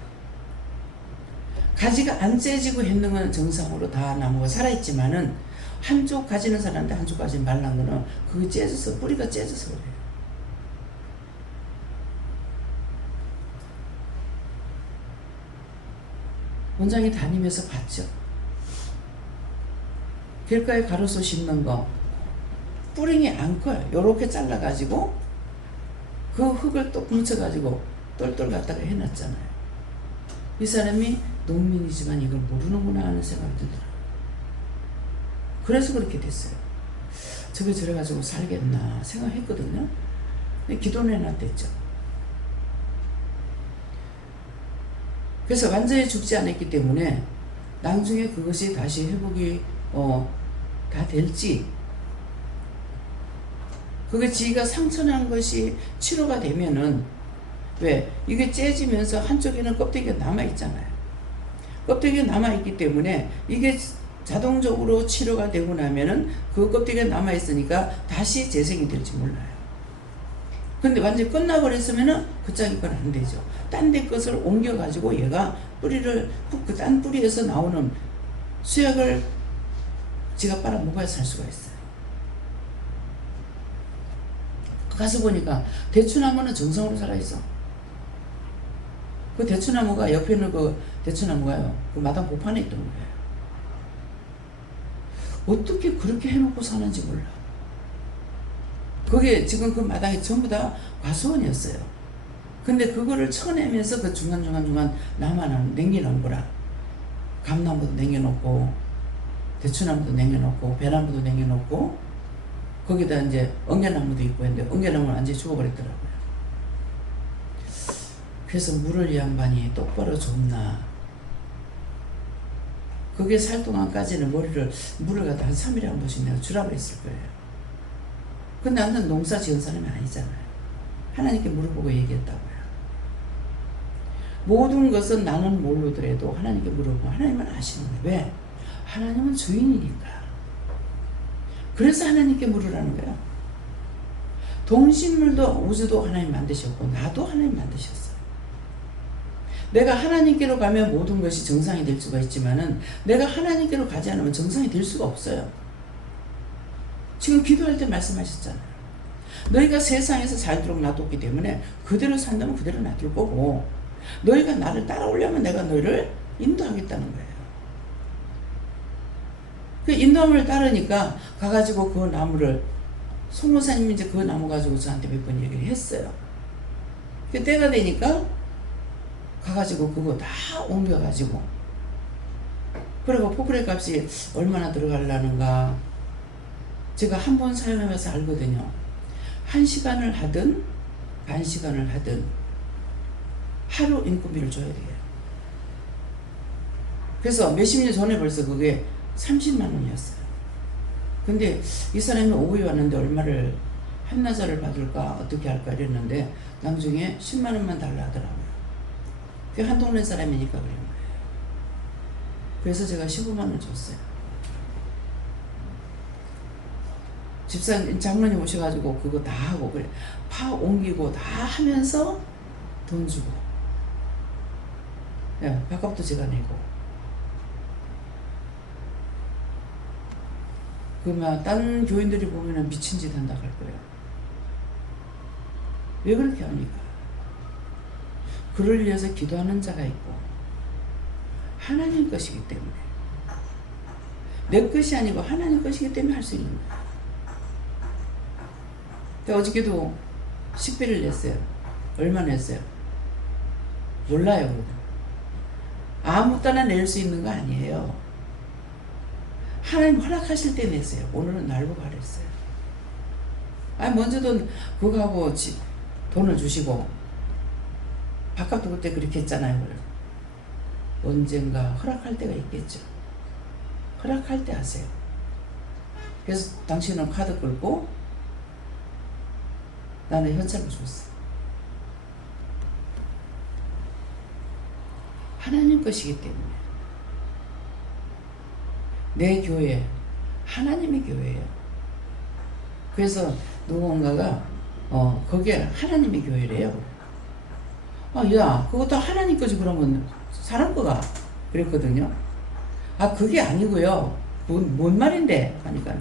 가지가 안 째지고 했는 건 정상으로 다 나무가 살아있지만은 한쪽 가지는 살았는데 한쪽 가지 말란 거는 그게 째져서 뿌리가 째져서 그래요. 원장이 다니면서 봤죠. 길가에 가로수 심는 거 뿌링이 안 커요. 요렇게 잘라가지고 그 흙을 또 뭉쳐가지고 똘똘 갖다가 해놨잖아요. 이 사람이 농민이지만 이걸 모르는구나 하는 생각이 들더라고요. 그래서 그렇게 됐어요. 저게 저래가지고 살겠나 생각했거든요. 근데 기도는 해놨댔죠. 그래서 완전히 죽지 않았기 때문에 나중에 그것이 다시 회복이 다 될지, 그게 지가 상처난 것이 치료가 되면은, 왜 이게 째지면서 한쪽에는 껍데기가 남아있잖아요. 껍데기가 남아있기 때문에 이게 자동적으로 치료가 되고 나면은 그 껍데기가 남아있으니까 다시 재생이 될지 몰라요. 근데 완전히 끝나버렸으면은 그 짝이 건 안 되죠. 딴 데 것을 옮겨가지고 얘가 뿌리를, 그 딴 뿌리에서 나오는 수액을 지가 빨아먹어야 살 수가 있어요. 가서 보니까 대추나무는 정상으로 살아있어. 그 대추나무가, 옆에 있는 그 대추나무가요, 그 마당 보판에 있던 거예요. 어떻게 그렇게 해놓고 사는지 몰라. 그게 지금 그 마당이 전부 다 과수원이었어요. 근데 그거를 쳐내면서 그 중간중간 나무는 남겨놓은 거라. 감나무도 남겨놓고, 대추나무도 남겨놓고, 배나무도 남겨놓고, 거기다 이제 엉겨나무도 있고 했는데 엉겨나무는 완전히 죽어버렸더라고요. 그래서 물을 이 양반이 똑바로 줬나. 그게 살 동안까지는 물을 갖다 한 3일에 한 번씩 내가 주라고 했을 거예요. 근데 나는 농사 지은 사람이 아니잖아요. 하나님께 물어보고 얘기했다고요. 모든 것은 나는 모르더라도 하나님께 물어보고 하나님은 아시는 거예요. 왜? 하나님은 주인이니까. 그래서 하나님께 물으라는 거예요. 동식물도 우주도 하나님 만드셨고 나도 하나님 만드셨어요. 내가 하나님께로 가면 모든 것이 정상이 될 수가 있지만은 내가 하나님께로 가지 않으면 정상이 될 수가 없어요. 지금 기도할 때 말씀하셨잖아요. 너희가 세상에서 살도록 놔뒀기 때문에 그대로 산다면 그대로 놔둘 거고, 너희가 나를 따라오려면 내가 너희를 인도하겠다는 거예요. 그 인도함을 따르니까 가가지고 그 나무를, 송모사님이 이제 그 나무 가지고 저한테 몇 번 얘기를 했어요. 그 때가 되니까 가가지고 그거 다 옮겨가지고, 그리고 포크레 값이 얼마나 들어가려는가 제가 한 번 사용하면서 알거든요. 1시간을 하든 반 시간을 하든 하루 인건비를 줘야 돼요. 그래서 몇십 년 전에 벌써 그게 30만 원이었어요. 근데 이 사람이 오후에 왔는데 얼마를, 한나절을 받을까 어떻게 할까 이랬는데 나중에 10만 원만 달라 하더라고요. 그게 한 동네 사람이니까 그런 거예요. 그래서 제가 15만 원 줬어요. 집사님, 장로님 오셔가지고 그거 다 하고, 그래, 파 옮기고 다 하면서 돈 주고, 예, 밥값도 제가 내고. 그러면 다른 교인들이 보면은 미친 짓 한다 할 거예요. 왜 그렇게 합니까? 그를 위해서 기도하는 자가 있고 하나님 것이기 때문에, 내 것이 아니고 하나님 것이기 때문에 할 수 있는 거예요. 어저께도 식비를 냈어요. 얼마 냈어요? 몰라요. 아무 때나 낼 수 있는 거 아니에요. 하나님 허락하실 때 냈어요. 오늘은 날고 가랬어요. 아니, 먼저도 그거하고 돈을 주시고, 밥값도 그때 그렇게 했잖아요. 언젠가 허락할 때가 있겠죠. 허락할 때 하세요. 그래서 당신은 카드 끌고 나는 현찰을 줬어. 하나님 것이기 때문에. 내 교회, 하나님의 교회예요. 그래서 누군가가 거기에 하나님의 교회래요. 야, 그것도 하나님 거지 그러면 사람 거가 그랬거든요. 그게 아니고요. 뭔 말인데 하니까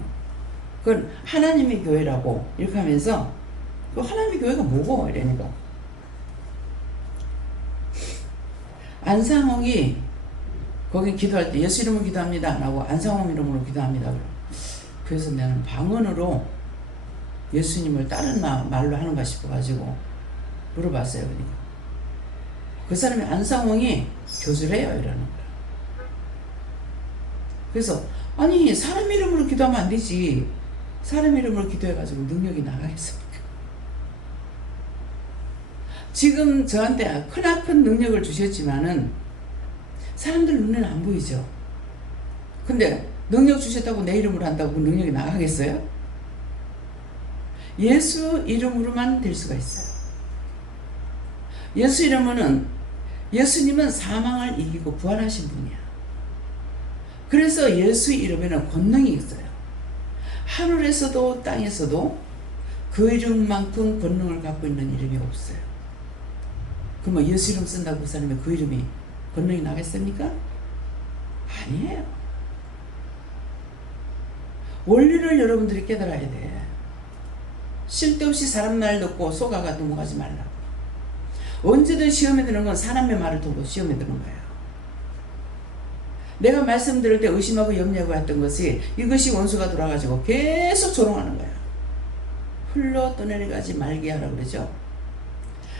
그건 하나님의 교회라고 이렇게 하면서, 그 하나님의 교회가 뭐고 이러니까, 안상홍이 거기 기도할 때 예수 이름으로 기도합니다 라고 안상홍 이름으로 기도합니다. 그래서 나는 방언으로 예수님을 다른 말로 하는가 싶어가지고 물어봤어요. 그러니까 그 사람이 안상홍이 교주래요 이러는 거야. 그래서 아니, 사람 이름으로 기도하면 안 되지. 사람 이름으로 기도해가지고 능력이 나가겠습니까? 지금 저한테 크나큰 능력을 주셨지만은 사람들 눈에는 안 보이죠. 근데 능력 주셨다고 내 이름으로 한다고 그 능력이 나가겠어요? 예수 이름으로만 될 수가 있어요. 예수 이름은 예수님은 사망을 이기고 부활하신 분이야. 그래서 예수 이름에는 권능이 있어요. 하늘에서도 땅에서도 그 이름만큼 권능을 갖고 있는 이름이 없어요. 그러면 예수 이름 쓴다고 그 사람의 그 이름이 권능이 나겠습니까? 아니에요. 원리를 여러분들이 깨달아야 돼. 쓸데없이 사람 말 듣고 속아가 넘어가지 말라고. 언제든 시험에 드는 건 사람의 말을 듣고 시험에 드는 거예요. 내가 말씀 들을 때 의심하고 염려하고 했던 것이 이것이 원수가 돌아가지고 계속 조롱하는 거야. 흘러 떠내려가지 말게 하라 그러죠.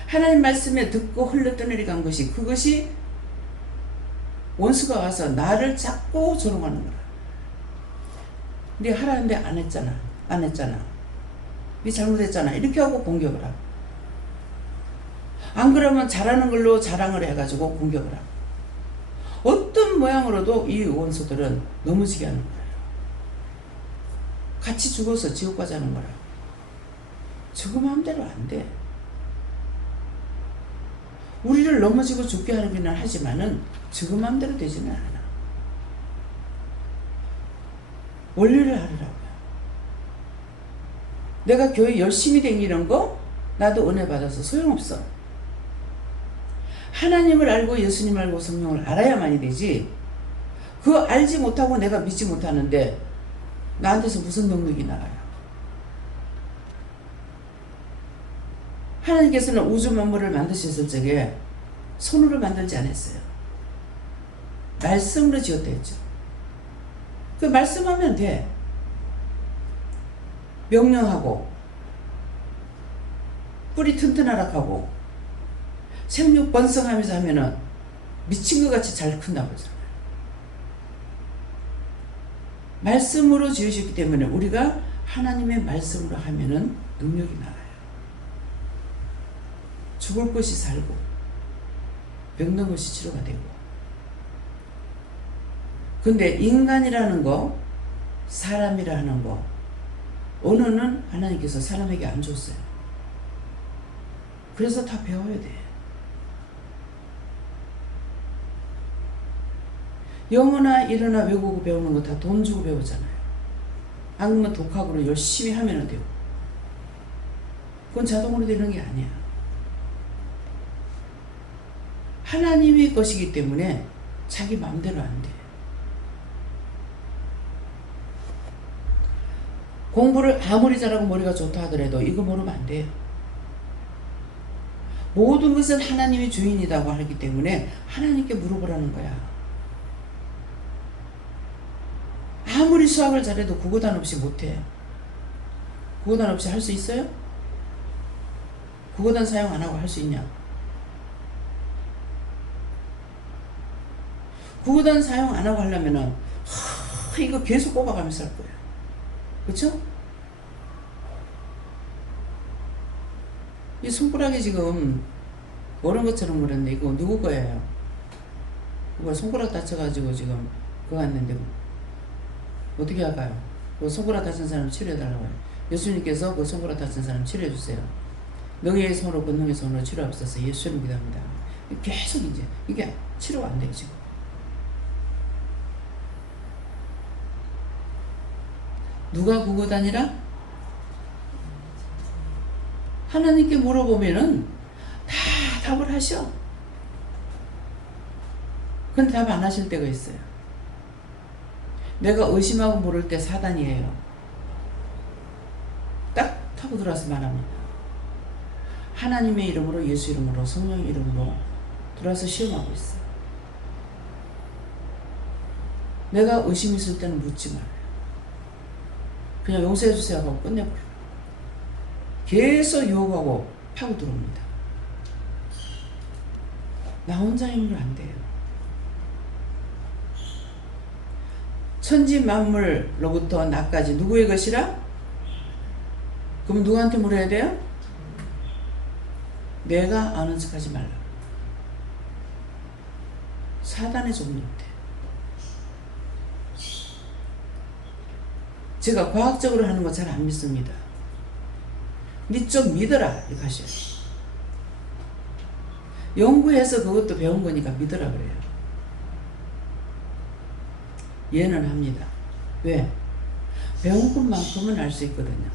하나님 말씀에 듣고 흘러 떠내려간 것이 그것이 원수가 와서 나를 자꾸 조롱하는 거야. 네 하라는데 안 했잖아. 안 했잖아. 네 잘못했잖아. 이렇게 하고 공격을 하고. 안 그러면 잘하는 걸로 자랑을 해가지고 공격을 하고. 어떤 모양으로도 이 원수들은 넘어지게 하는 거예요. 같이 죽어서 지옥 가자는 거라. 저거 마음대로 안 돼. 우리를 넘어지고 죽게 하기는 하지만은 저거 마음대로 되지는 않아. 원리를 알으라고요. 내가 교회 열심히 다니는 거 나도 은혜 받아서 소용없어. 하나님을 알고 예수님 알고 성령을 알아야만이 되지. 그거 알지 못하고 내가 믿지 못하는데 나한테서 무슨 능력이 나가요? 하나님께서는 우주 만물을 만드셨을 적에 손으로 만들지 않았어요. 말씀으로 지었다 했죠. 그 말씀하면 돼. 명령하고 뿌리 튼튼하라 하고 생육 번성하면서 하면은 미친 것 같이 잘 큰다고 그러잖아요. 말씀으로 지으셨기 때문에 우리가 하나님의 말씀으로 하면은 능력이 나와요. 죽을 것이 살고 병든 것이 치료가 되고. 근데 인간이라는 거, 사람이라는 거, 언어는 하나님께서 사람에게 안 줬어요. 그래서 다 배워야 돼. 영어나 일어나 외국어 배우는 거 다 돈 주고 배우잖아요. 안 그러면 독학으로 열심히 하면 되고. 그건 자동으로 되는 게 아니야. 하나님의 것이기 때문에 자기 마음대로 안 돼. 공부를 아무리 잘하고 머리가 좋다 하더라도 이거 모르면 안 돼요. 모든 것은 하나님이 주인이라고 하기 때문에 하나님께 물어보라는 거야. 아무리 수학을 잘해도 국어단 없이 못해. 국어단 없이 할 수 있어요? 국어단 사용 안 하고 할 수 있냐? 국어단 사용 안 하고 하려면은 이거 계속 꼽아가면서 할 거야. 그쵸? 이 손가락이 지금 얼은 것처럼 그랬는데 이거 누구 거예요? 이거 손가락 다쳐가지고 지금 그거 했는데 어떻게 할까요? 그 손가락 다친 사람 치료해달라고 해요. 예수님께서 그 손가락 다친 사람 치료해주세요. 너희의 손으로 권능의 손으로 치료하옵소서. 예수를 믿합니다. 계속 이제 이게 치료가 안 돼요 지금. 누가 국어단이라? 하나님께 물어보면은 다 답을 하셔. 근데 답 안 하실 때가 있어요. 내가 의심하고 모를 때 사단이에요. 딱 타고 들어와서 말합니다. 하나님의 이름으로, 예수 이름으로, 성령 이름으로 들어와서 시험하고 있어. 내가 의심 있을 때는 묻지 말아요. 그냥 용서해주세요 하고 끝내버려. 계속 유혹하고 파고 들어옵니다. 나 혼자 힘으로 안 돼요. 천지 만물로부터 나까지 누구의 것이라? 그럼 누구한테 물어야 돼요? 내가 아는 척 하지 말라. 사단의 종류인데. 제가 과학적으로 하는 거 잘 안 믿습니다. 니 좀 믿어라 이렇게 하셔요. 연구해서 그것도 배운 거니까 믿으라 그래요. 얘는 합니다. 왜? 배운 것만큼은 알 수 있거든요.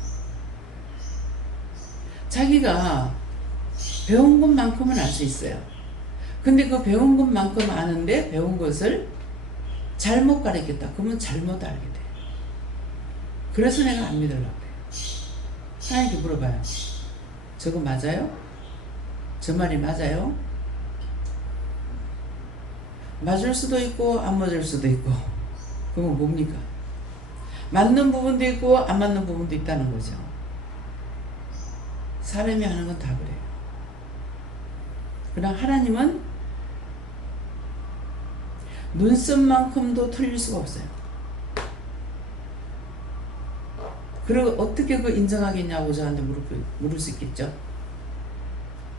자기가 배운 것만큼은 알 수 있어요. 근데 그 배운 것만큼 아는데 배운 것을 잘못 가르쳤다. 그러면 잘못 알게 돼. 그래서 내가 안 믿으려고 그래요. 하나님께 물어봐요. 저거 맞아요? 저 말이 맞아요? 맞을 수도 있고 안 맞을 수도 있고. 그건 뭡니까? 맞는 부분도 있고 안 맞는 부분도 있다는 거죠. 사람이 하는 건 다 그래요. 그러나 하나님은 눈썹만큼도 틀릴 수가 없어요. 그리고 어떻게 그 인정하겠냐고 저한테 물을 수 있겠죠.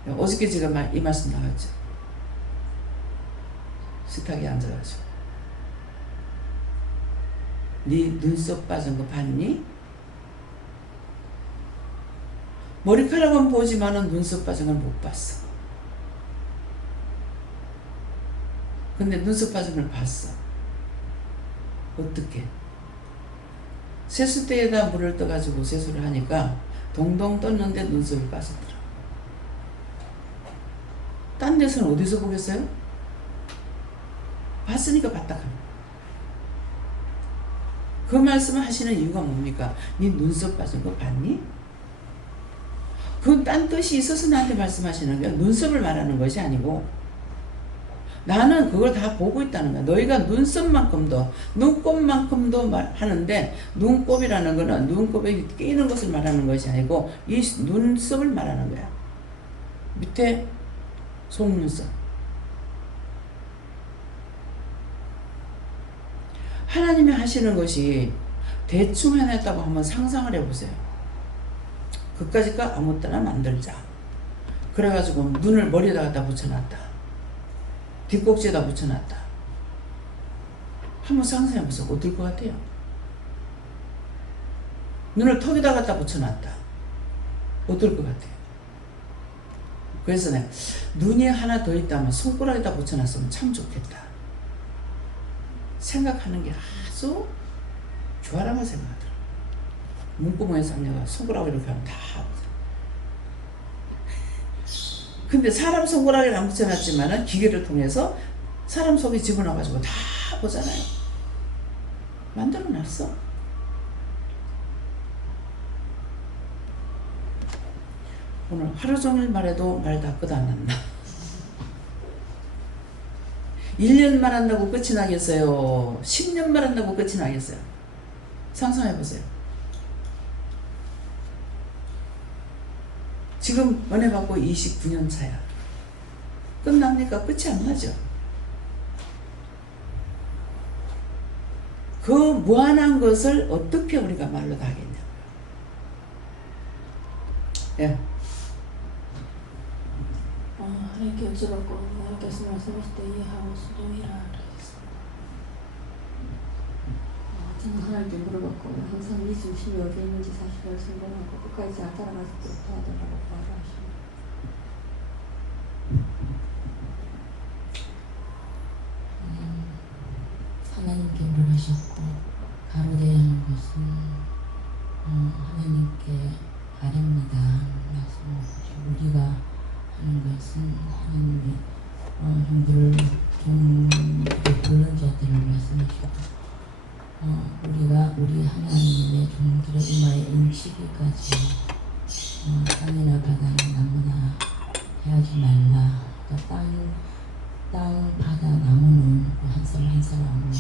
어저께 제가 이 말씀 나왔죠. 식탁에 앉아가지고 네 눈썹 빠진 거 봤니? 머리카락은 보지만은 눈썹 빠진 걸 못 봤어. 근데 눈썹 빠진 걸 봤어. 어떻게? 세수대에다 물을 떠가지고 세수를 하니까 동동 떴는데 눈썹이 빠졌더라. 딴 데서는 어디서 보겠어요? 봤으니까 봤다 합니다. 그 말씀을 하시는 이유가 뭡니까? 네 눈썹 빠진 거 봤니? 그건 딴 뜻이 있어서 나한테 말씀하시는 거야. 눈썹을 말하는 것이 아니고 나는 그걸 다 보고 있다는 거야. 너희가 눈썹만큼도 눈곱만큼도 하는데 눈곱이라는 거는 눈곱에 끼는 것을 말하는 것이 아니고 이 눈썹을 말하는 거야. 밑에 속눈썹. 하나님이 하시는 것이 대충 해냈다고 한번 상상을 해보세요. 그까짓 거 아무 때나 만들자. 그래가지고 눈을 머리에다 갖다 붙여놨다. 뒷꼭지에다 붙여놨다. 한번 상상해보세요. 어떨 것 같아요? 눈을 턱에다 갖다 붙여놨다. 어떨 것 같아요? 그래서 내가 눈이 하나 더 있다면 손가락에다 붙여놨으면 참 좋겠다. 생각하는 게 아주 좋아라고 생각하더라고요. 문구멍에서 내가 손가락을 이렇게 하면 다 하거든. 근데 사람 손가락에 안 붙여놨지만은 기계를 통해서 사람 속에 집어넣어가지고 다 보잖아요. 만들어놨어. 오늘 하루 종일 말해도 말 다 끝 안 났나. 1년 말한다고 끝이 나겠어요? 10년 말한다고 끝이 나겠어요? 상상해보세요. 지금 은혜 받고 29년 차야. 끝납니까? 끝이 안 나죠. 그 무한한 것을 어떻게 우리가 말로 다 하겠냐고요. 예. 하나님께 여쭤봤고 하나님께서 말씀하실 때 이해하고 순종이라 그랬습니다. 저는 하나님께 물어봤고 항상 네 중심이 어디에 있는지 사실을 순종하고 끝까지 잘 따라갈 수 있도록 도와달라고 말하십니다. 하나님께 물으셨고 가로되야 하는 것은 하나님께 아뢰입니다. 말씀하시고 우리가 하는 것은 하나님이 종들을 부르는 자들을 말씀하시고 우리가 우리 하나님의 종들의 이마에 인치기까지 땅이나 바다나 나무나 해하지 말라. 그러니까 땅, 바다, 나무는 한 사람 한 사람을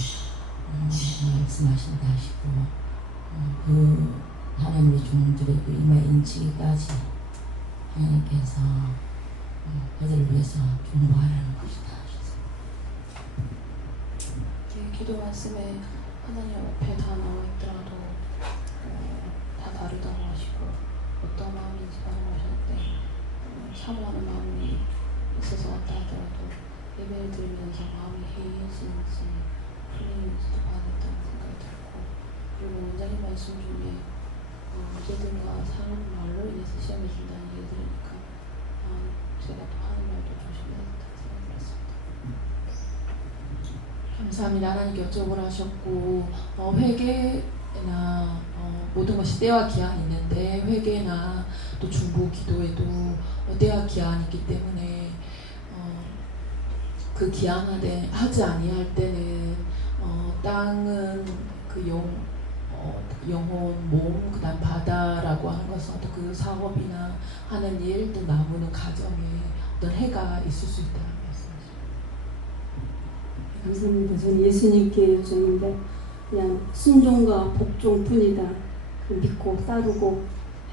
말씀하신다 하시고 그 하나님의 종들의 그 이마에 인치기까지 하나님께서 그들을 위해서 중보하라는 것이다 하셨습니다. 기도 말씀에 하나님 앞에 다 나와 있더라도 다 다르다고 하시고 어떤 마음인지 말씀하셨는데 사모하는 마음이 있어서 왔다 하더라도 예배를 드리면서 마음이 해이해지는지 풀리는지도 봐야겠다는 생각이 들고, 그리고 원장님 말씀 중에 문제들과 사는 말로 인해서 시험에 준다는 얘기 들으니까 제가 또 하는 말도 조심해야겠다는 생각이 들었습니다. 감사합니다. 하나님께 여쭤보라 하셨고, 회개나 모든 것이 때와 기한이 있는데, 회개나 또 중보 기도에도 때와 기한이 있기 때문에 그 기한하되 하지 아니할 때는 땅은 그 영혼, 몸, 그다음 바다라고 하는 것은 또 그 사업이나 하는 일, 또 나무는 가정에 어떤 해가 있을 수 있다는 말씀이죠. 감사합니다. 저는 예수님께 여쭙는데 그냥 순종과 복종뿐이다. 믿고 따르고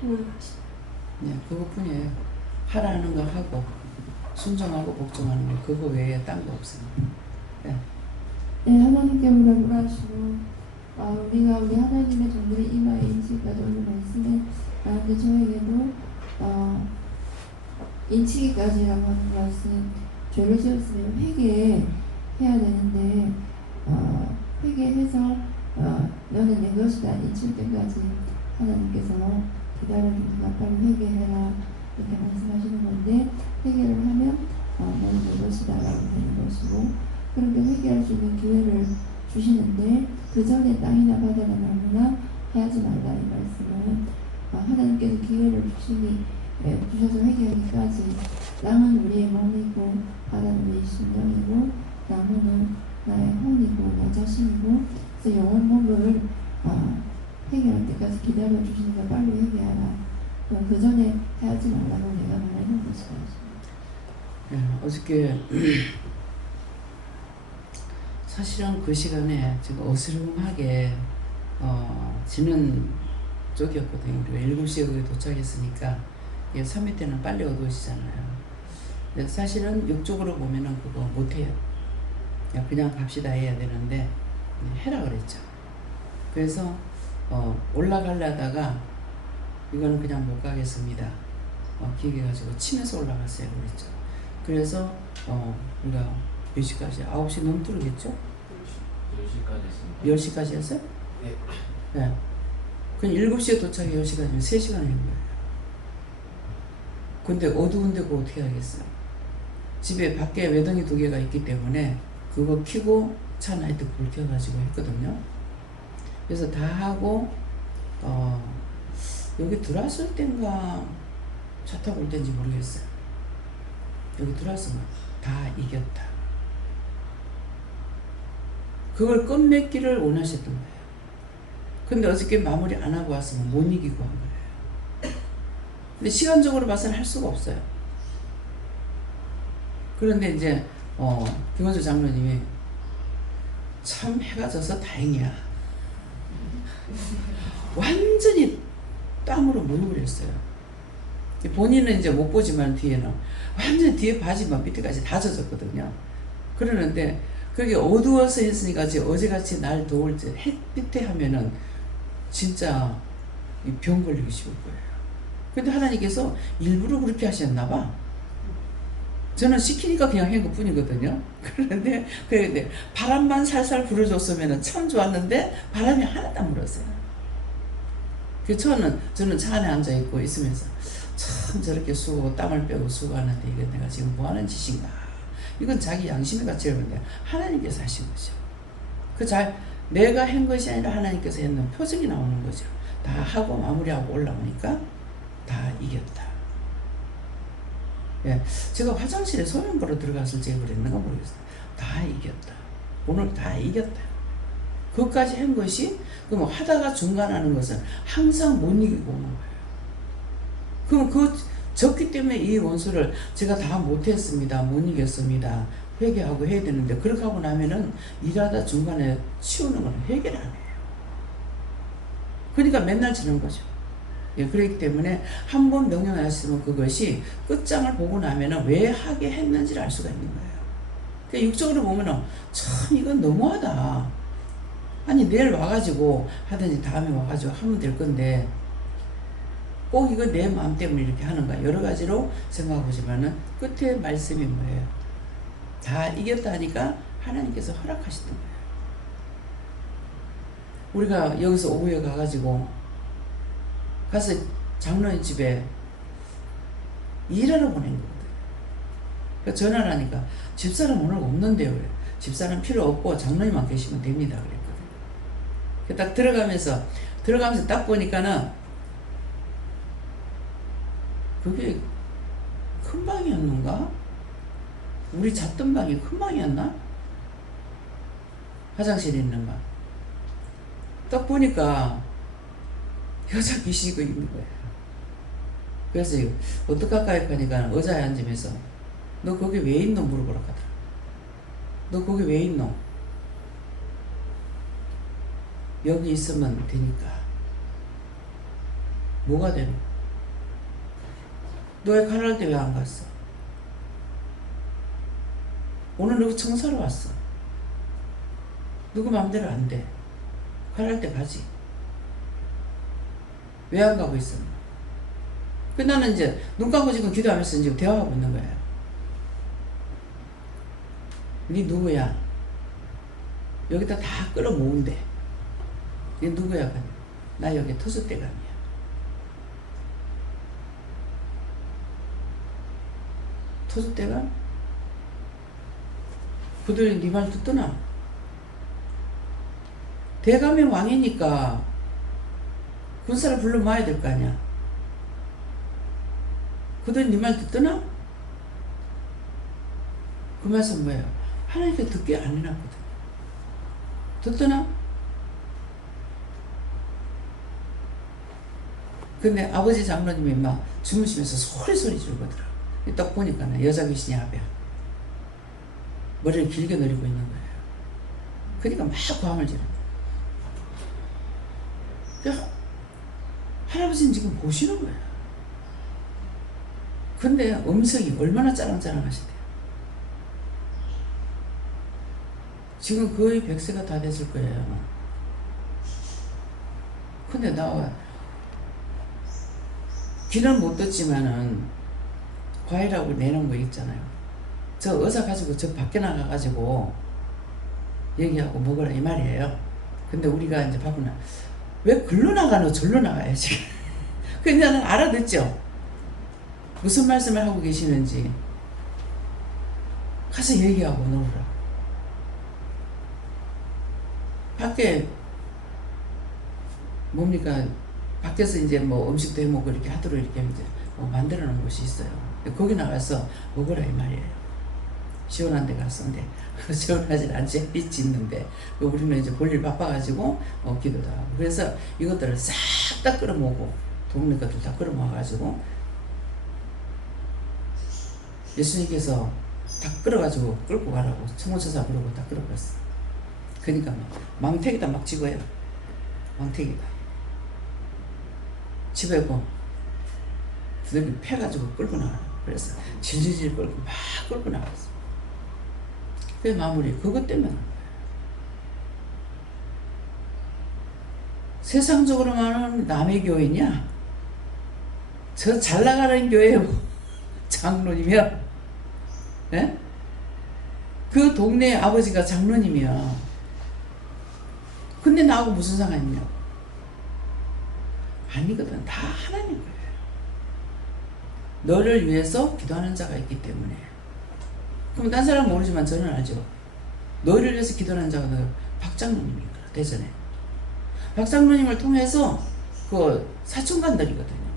행하시다. 네, 그것뿐이에요. 하라는 거 하고 순종하고 복종하는 거, 그거 외에 딴 거 없어요. 네. 네, 하나님께 물어보라 하시고 우리가 우리 하나님의 종들의 이마에 인치기까지 오늘 말씀에 나한테 저에게도 인치기까지라고 하는 것은 죄를 지었으면 회개해야 되는데 회개해서 너는 내 것이다 인칠 때까지 하나님께서 기다려주니까 빨리 회개해라 이렇게 말씀하시는 건데, 회개를 하면 너는 내 것이다 라고 되는 것이고, 그런데 회개할 수 있는 기회를 주시는데 그 전에 땅이나 바다나 나무나 해하지 말라 이 말씀은 하나님께서 기회를 주셔서 회개하기까지, 땅은 우리의 몸이고 바다는 우리의 심령이고 나무는 나의 혼이고 나 자신이고, 그래서 영혼 몸을 회개할 때까지 기다려 주시니까 빨리 회개하라. 그 전에 해하지 말라고 내가 말하는 것이다. 네, 어저께 사실은 그 시간에 지금 어스름하게 지는 쪽이었거든요. 우리가 7시에 거기 도착했으니까 3일 때는 빨리 어두워지잖아요. 근데 사실은 이쪽으로 보면은 그거 못해요. 그냥 갑시다 해야 되는데 해라 그랬죠. 그래서 올라가려다가 이거는 그냥 못 가겠습니다. 기획해가지고 치면서 올라갔어요. 그랬죠. 그래서 우리가 몇 시까지? 9시 넘도록겠죠? 10시까지 했습니다. 10시까지 했어요? 네. 네. 그럼 7시에 도착해 10시간이면 3시간을 한 거예요. 근데 어두운데 그거 어떻게 하겠어요? 집에 밖에 외덩이 2개가 있기 때문에 그거 켜고 차 나이트 불 켜가지고 했거든요. 그래서 다 하고 여기 들어왔을 땐가 차 타고 올 땐지 모르겠어요. 여기 들어왔으면 다 이겼다. 그걸 끝맺기를 원하셨던 거예요. 근데 어저께 마무리 안 하고 왔으면 못 이기고 한 거예요. 근데 시간적으로 봐서는 할 수가 없어요. 그런데 이제 김원수 장로님이 참 해가 져서 다행이야. 완전히 땀으로 무릎을 했어요. 본인은 이제 못 보지만 뒤에는 완전 뒤에 바지만 밑에까지 다 젖었거든요. 그러는데 그게 어두워서 했으니까 어제같이 날 더울 때 햇빛에 하면은 진짜 병 걸리기 쉬울 거예요. 근데 하나님께서 일부러 그렇게 하셨나 봐. 저는 시키니까 그냥 한 것뿐이거든요. 그런데 바람만 살살 불어줬으면 참 좋았는데 바람이 하나도 안 불었어요. 그래서 저는 차 안에 앉아있고 있으면서 참 저렇게 땀을 빼고 수고하는데 이게 내가 지금 뭐 하는 짓인가. 이건 자기 양심의 가치를 보는데 하나님께서 하신 거죠. 내가 한 것이 아니라 하나님께서 했는 표적이 나오는 거죠. 다 하고 마무리하고 올라오니까 다 이겼다. 예, 제가 화장실에 소변 보러 들어갔을 때 그랬는가 모르겠어요. 다 이겼다. 오늘 다 이겼다. 그것까지 한 것이 그럼 하다가 중간하는 것은 항상 못 이기고 오는 거예요. 그럼 졌기 때문에 이 원수를 제가 다 못했습니다. 못 이겼습니다. 회개하고 해야 되는데 그렇게 하고 나면은 일하다 중간에 치우는 건 회개를 안 해요. 그러니까 맨날 지는 거죠. 예, 그렇기 때문에 한번 명령하셨으면 그것이 끝장을 보고 나면은 왜 하게 했는지를 알 수가 있는 거예요. 그러니까 육적으로 보면은 참 이건 너무하다. 아니 내일 와가지고 하든지 다음에 와가지고 하면 될 건데 꼭 이거 내 마음 때문에 이렇게 하는가 여러 가지로 생각해보지만은 끝에 말씀이 뭐예요? 다 이겼다 하니까 하나님께서 허락하시던 거예요. 우리가 여기서 오후에 가가지고 가서 장로님 집에 일하러 보낸 거거든요. 그 전화를 하니까 집사람 오늘 없는데요. 그래. 집사람 필요 없고 장로님만 계시면 됩니다. 그랬거든요. 딱 들어가면서 딱 보니까는 그게 큰 방이었는가? 우리 잤던 방이 큰 방이었나? 화장실에 있는 방. 딱 보니까 여자 귀신이 있는 거예요. 그래서 어떡할까 하니까 의자에 앉으면서 너 거기 왜 있노? 물어보러 가더라. 너 거기 왜 있노? 여기 있으면 되니까. 뭐가 되노? 너 왜 가랄 때 왜 안 갔어? 오늘 누구 청소하러 왔어. 누구 맘대로 안 돼. 가랄 때 가지. 왜 안 가고 있어? 그 나는 이제 눈 감고 지금 기도하면서 지금 대화하고 있는 거예요. 니 누구야? 여기다 다 끌어모은대. 니 누구야? 나 여기 터줏대감이야. 터줏대감? 그들이 네 말 듣더나? 대감의 왕이니까 군사를 불러 모아야 될 거 아니야. 그들이 네 말 듣더나? 그 말씀 뭐예요? 하나님께 듣게 안 해놨거든. 듣더나? 근데 아버지 장로님이 막 주무시면서 소리 지르거더라. 딱 보니까 여자 귀신이 앞에 머리를 길게 내리고 있는 거예요. 그러니까 막 고함을 지르는 거예요. 할아버지는 지금 보시는 거예요. 근데 음성이 얼마나 짜랑짜랑하시대요. 지금 거의 100세가 다 됐을 거예요. 근데 나와 귀는 못 듣지만은 과일하고 내놓은 거 있잖아요. 저 의사 가지고 저 밖에 나가가지고 얘기하고 먹으라 이 말이에요. 근데 우리가 이제 바꾸나 왜 글로 나가노 절로 나가야지. 근데 나는 알아듣죠. 무슨 말씀을 하고 계시는지 가서 얘기하고 놀으라. 밖에 뭡니까? 밖에서 이제 뭐 음식도 해먹고 이렇게 하도록 이렇게 이제 뭐 만들어 놓은 곳이 있어요. 거기 나가서 먹으라 이 말이에요. 시원한 데 가서. 근데 시원하진 않지. 빛이 있는데 우리는 이제 볼일 바빠가지고 기도도 하고. 그래서 이것들을 싹 다 끌어모으고 동네 것들 다 끌어모아가지고 예수님께서 다 끌어가지고 끌고 가라고 청호천사 부르고 다 끌어갔어. 그러니까 망태기다 막 집어요. 망태기다 집어고 그들이 패가지고 끌고 나가요. 그래서 질질질 끌고 막 끌고 나갔어. 그 마무리 그것 때문에 세상적으로 말하면 남의 교회냐? 저 잘 나가는 교회 장로님이야. 예? 그 동네 아버지가 장로님이야. 근데 나하고 무슨 상관이냐고. 아니거든. 다 하나님 거예요. 너를 위해서 기도하는 자가 있기 때문에. 그럼 딴 사람은 모르지만 저는 알죠. 너를 위해서 기도하는 자가 박장로님이거든. 대전에. 박장로님을 통해서 그 사촌간들이거든요.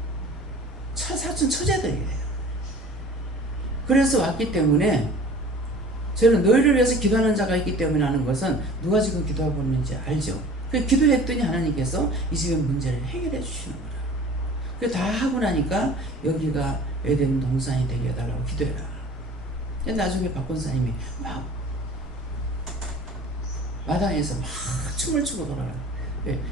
사촌 처제들이에요. 그래서 왔기 때문에 저는 너희를 위해서 기도하는 자가 있기 때문에 하는 것은 누가 지금 기도하고 있는지 알죠. 그 기도했더니 하나님께서 이 집의 문제를 해결해 주시는 거라. 그 다 하고 나니까 여기가 에덴 동산이 되게 해달라고 기도해라. 나중에 박 권사님이 막 마당에서 막 춤을 추고 돌아라.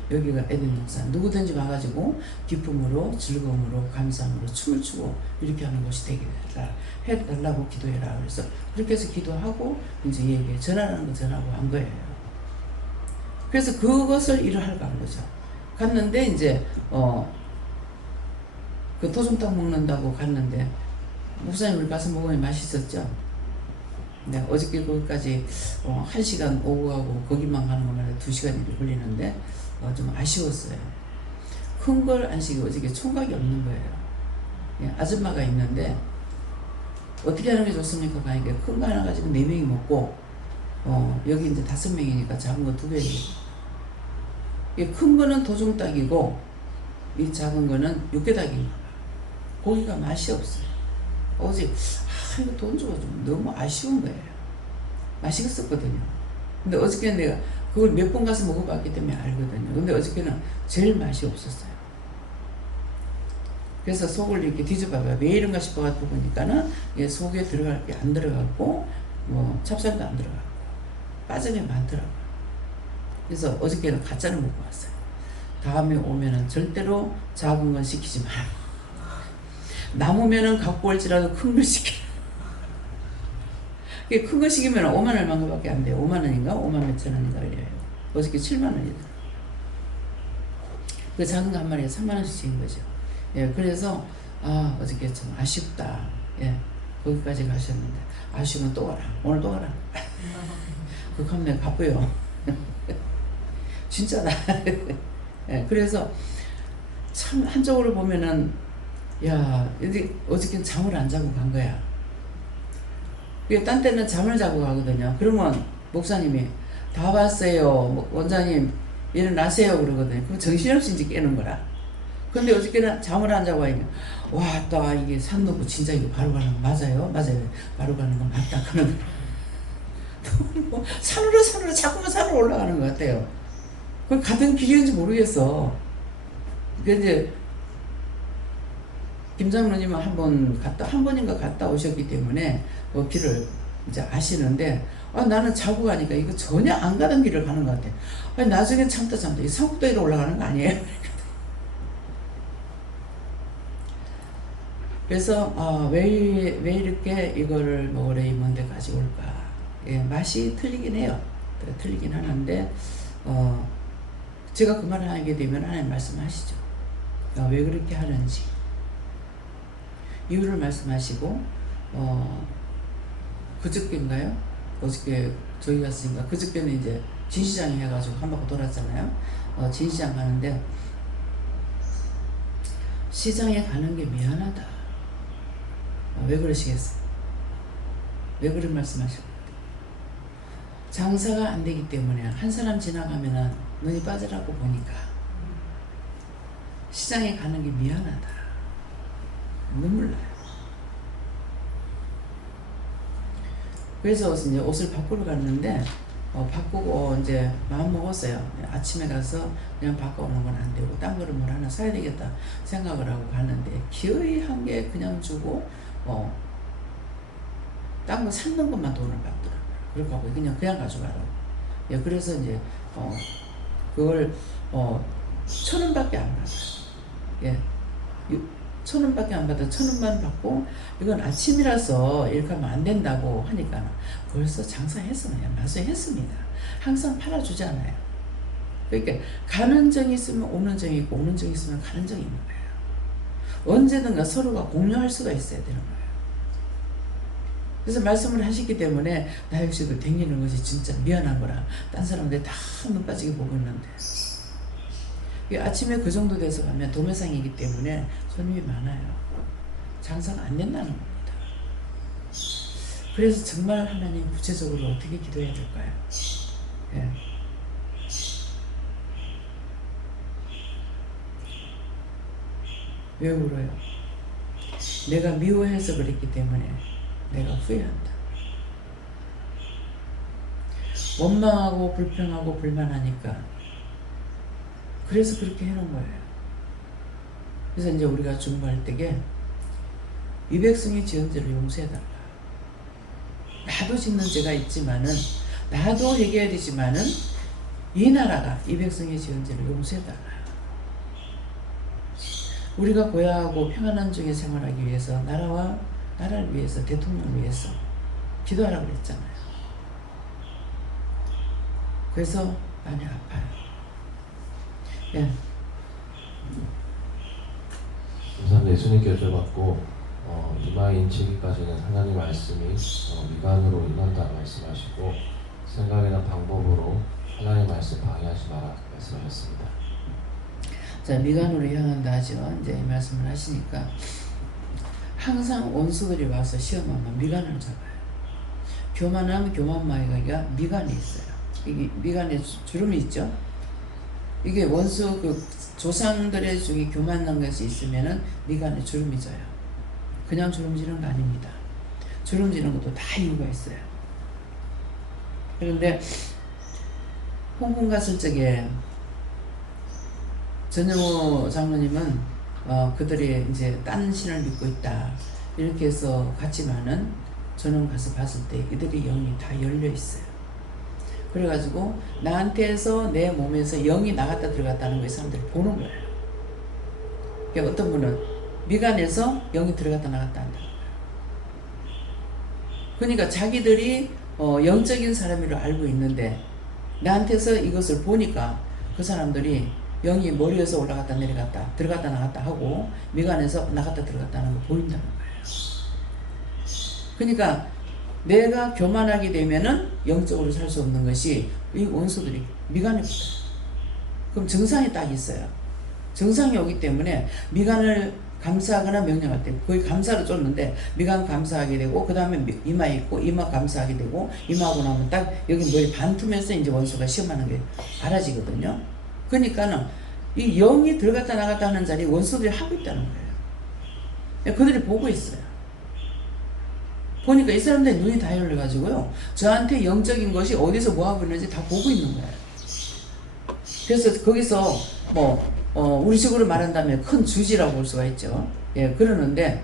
여기가 에덴 동산. 누구든지 와가지고 기쁨으로 즐거움으로 감사함으로 춤을 추고 이렇게 하는 곳이 되게 해달라고 기도해라. 그래서 그렇게 해서 기도하고 이제 얘기해. 전하라는 거 전하고 한 거예요. 그래서 그것을 일을 하러 간 거죠. 갔는데 이제 그 토종닭 먹는다고 갔는데 목사님 우리 가서 먹으면 맛있었죠. 네, 어저께 거기까지 1시간 오고 가고 거기만 가는 것만 해도 2시간이 걸리는데 좀 아쉬웠어요. 큰 걸 안식이 어저께 총각이 없는 거예요. 예, 아줌마가 있는데 어떻게 하는 게 좋습니까? 그러니까 큰 거 하나 가지고 4명이 먹고 여기 이제 5명이니까 작은 거 2개예요. 큰 거는 도중닭이고 이 작은 거는 육개닭이에요. 고기가 맛이 없어요. 어제 이거 돈 주고 좀 너무 아쉬운 거예요. 맛있었거든요. 근데 어저께는 내가 그걸 몇 번 가서 먹어봤기 때문에 알거든요. 근데 어저께는 제일 맛이 없었어요. 그래서 속을 이렇게 뒤져봐봐요. 왜 이런가 싶어가지고 보니까는 속에 들어갈 게 안 들어갔고 찹쌀도 안 들어가고 빠진 게 많더라고요. 그래서 어저께는 가짜를 먹고 왔어요. 다음에 오면은 절대로 작은 건 시키지 마라. 남으면은 갖고 올지라도 큰 걸 시키라. 큰 거 시키면 5만 얼마인가밖에 안 돼요. 5만 원인가? 5만 몇천 원인가 그래요. 어저께 7만 원이더라고요. 그 작은 거 한 마리에 3만 원씩 시킨 거죠. 예, 그래서 어저께 참 아쉽다. 예, 거기까지 가셨는데 아쉬우면 또 가라. 오늘 또 가라. 그거 하면 내가 바빠요. 진짜다. 예, 그래서 참 한쪽으로 보면은 어저께는 잠을 안 자고 간 거야. 딴 때는 잠을 자고 가거든요. 그러면 목사님이 다 봤어요. 원장님 일어나세요 그러거든요. 그럼 정신없이 이제 깨는 거라. 근데 어저께는 잠을 안 자고 하니까 와, 이게 산 넘고 진짜 이거 바로 가는 거 맞아요? 맞아요. 바로 가는 거 맞다. 그러는 거. 산으로 자꾸만 산으로 올라가는 것 같아요. 그 가던 길이었는지 모르겠어. 그러니까 이제 김장로님은 한 번인가 갔다 오셨기 때문에 길을 이제 아시는데 나는 자고 가니까 이거 전혀 안 가던 길을 가는 것 같아. 나중에 참다 이 산꼭대기로 올라가는 거 아니에요? 그래서 왜 이렇게 이거를 먹으려 이먼데 가져올까? 예, 맛이 틀리긴 해요. 틀리긴 하는데 제가 그 말을 하게 되면 하나님 말씀하시죠. 왜 그렇게 하는지 이유를 말씀하시고 그저께인가요? 어저께 저희 갔으니까 그저께는 이제 진시장에 해가지고 한 바퀴 돌았잖아요. 진시장 가는데 시장에 가는 게 미안하다. 왜 그러시겠어요? 왜 그런 말씀하실까요? 장사가 안 되기 때문에 한 사람 지나가면은 눈이 빠지라고 보니까 시장에 가는 게 미안하다. 눈물 나요. 그래서 이제 옷을 바꾸러 갔는데 바꾸고 이제 마음 먹었어요. 아침에 가서 그냥 바꿔오는 건 안 되고 딴 거를 뭘 하나 사야 되겠다 생각을 하고 갔는데 기어이 한 개 그냥 주고 딴 거 샀는 것만 돈을 받더라고요. 그렇게 하고 그냥 가져가라고. 예, 그래서 이제 그걸 1,000원밖에 안 받아요. 예, 1,000원밖에 안 받아 1,000원만 받고 이건 아침이라서 이렇게 하면 안 된다고 하니까 벌써 장사했어요. 마수했습니다. 항상 팔아주잖아요. 그러니까 가는 정이 있으면 오는 정이 있고 오는 정이 있으면 가는 정이 있는 거예요. 언제든가 서로가 공유할 수가 있어야 되는 거예요. 그래서 말씀을 하시기 때문에 나 역시도 댕기는 것이 진짜 미안한 거라 딴 사람들 다 눈 빠지게 보고 있는데 아침에 그 정도 돼서 가면 도매상이기 때문에 손님이 많아요. 장사가 안 된다는 겁니다. 그래서 정말 하나님 구체적으로 어떻게 기도해야 될까요? 예. 왜 울어요? 내가 미워해서 그랬기 때문에 내가 후회한다. 원망하고 불평하고 불만하니까 그래서 그렇게 해놓은 거예요. 그래서 이제 우리가 중보할 때에 이 백성이 지은 죄를 용서해달라. 나도 짓는 죄가 있지만은 나도 회개해야 되지만은 이 나라가 이 백성이 지은 죄를 용서해달라. 우리가 고야하고 평안한 중에 생활하기 위해서 나라를 위해서 대통령을 위해서 기도하라고 그랬잖아요. 그래서 많이 아파요. 예. 우선 예수님께 여쭤봤고 이마에 인치기까지는 하나님 말씀이 미간으로 임한다 말씀하시고 생각이나 방법으로 하나님 말씀 방해하지 마라 말씀하셨습니다. 자, 미간으로 향한다 하죠. 이제 이 말씀을 하시니까 항상 원수들이 와서 시험하면 미간을 잡아요. 교만하면 교만마귀가 미간에 있어요. 이게 미간에 주름이 있죠. 이게 원수 그 조상들의 중에 교만한 것이 있으면은 미간에 주름이 져요. 그냥 주름지는 거 아닙니다. 주름지는 것도 다 이유가 있어요. 그런데 홍콩 갔을 적에 전영호 장로님은 그들이 이제 딴 신을 믿고 있다 이렇게 해서 갔지만은 저는 가서 봤을 때 이들이 영이 다 열려 있어요. 그래가지고 나한테서 내 몸에서 영이 나갔다 들어갔다는 걸 사람들이 보는 거예요. 그러니까 어떤 분은 미간에서 영이 들어갔다 나갔다 한다는 거예요. 그러니까 자기들이 영적인 사람으로 알고 있는데 나한테서 이것을 보니까 그 사람들이 영이 머리에서 올라갔다 내려갔다 들어갔다 나갔다 하고 미간에서 나갔다 들어갔다 하는 거 보인다는 거예요. 그러니까 내가 교만하게 되면은 영적으로 살 수 없는 것이 이 원수들이 미간에 붙어요. 그럼 정상이 딱 있어요. 정상이 오기 때문에 미간을 감싸거나 명령할 때 거의 감싸로 쫓는데 미간 감싸하게 되고 그 다음에 이마에 있고 이마 감싸하게 되고 이마하고 나면 딱 여기 머리 반틈에서 이제 원수가 시험하는 게 알아지거든요. 그러니까는 이 영이 들어갔다 나갔다 하는 자리에 원수들이 하고 있다는 거예요. 그들이 보고 있어요. 보니까 이 사람들의 눈이 다 열려가지고요. 저한테 영적인 것이 어디서 뭐하고 있는지 다 보고 있는 거예요. 그래서 거기서 우리식으로 말한다면 큰 주지라고 볼 수가 있죠. 예, 그러는데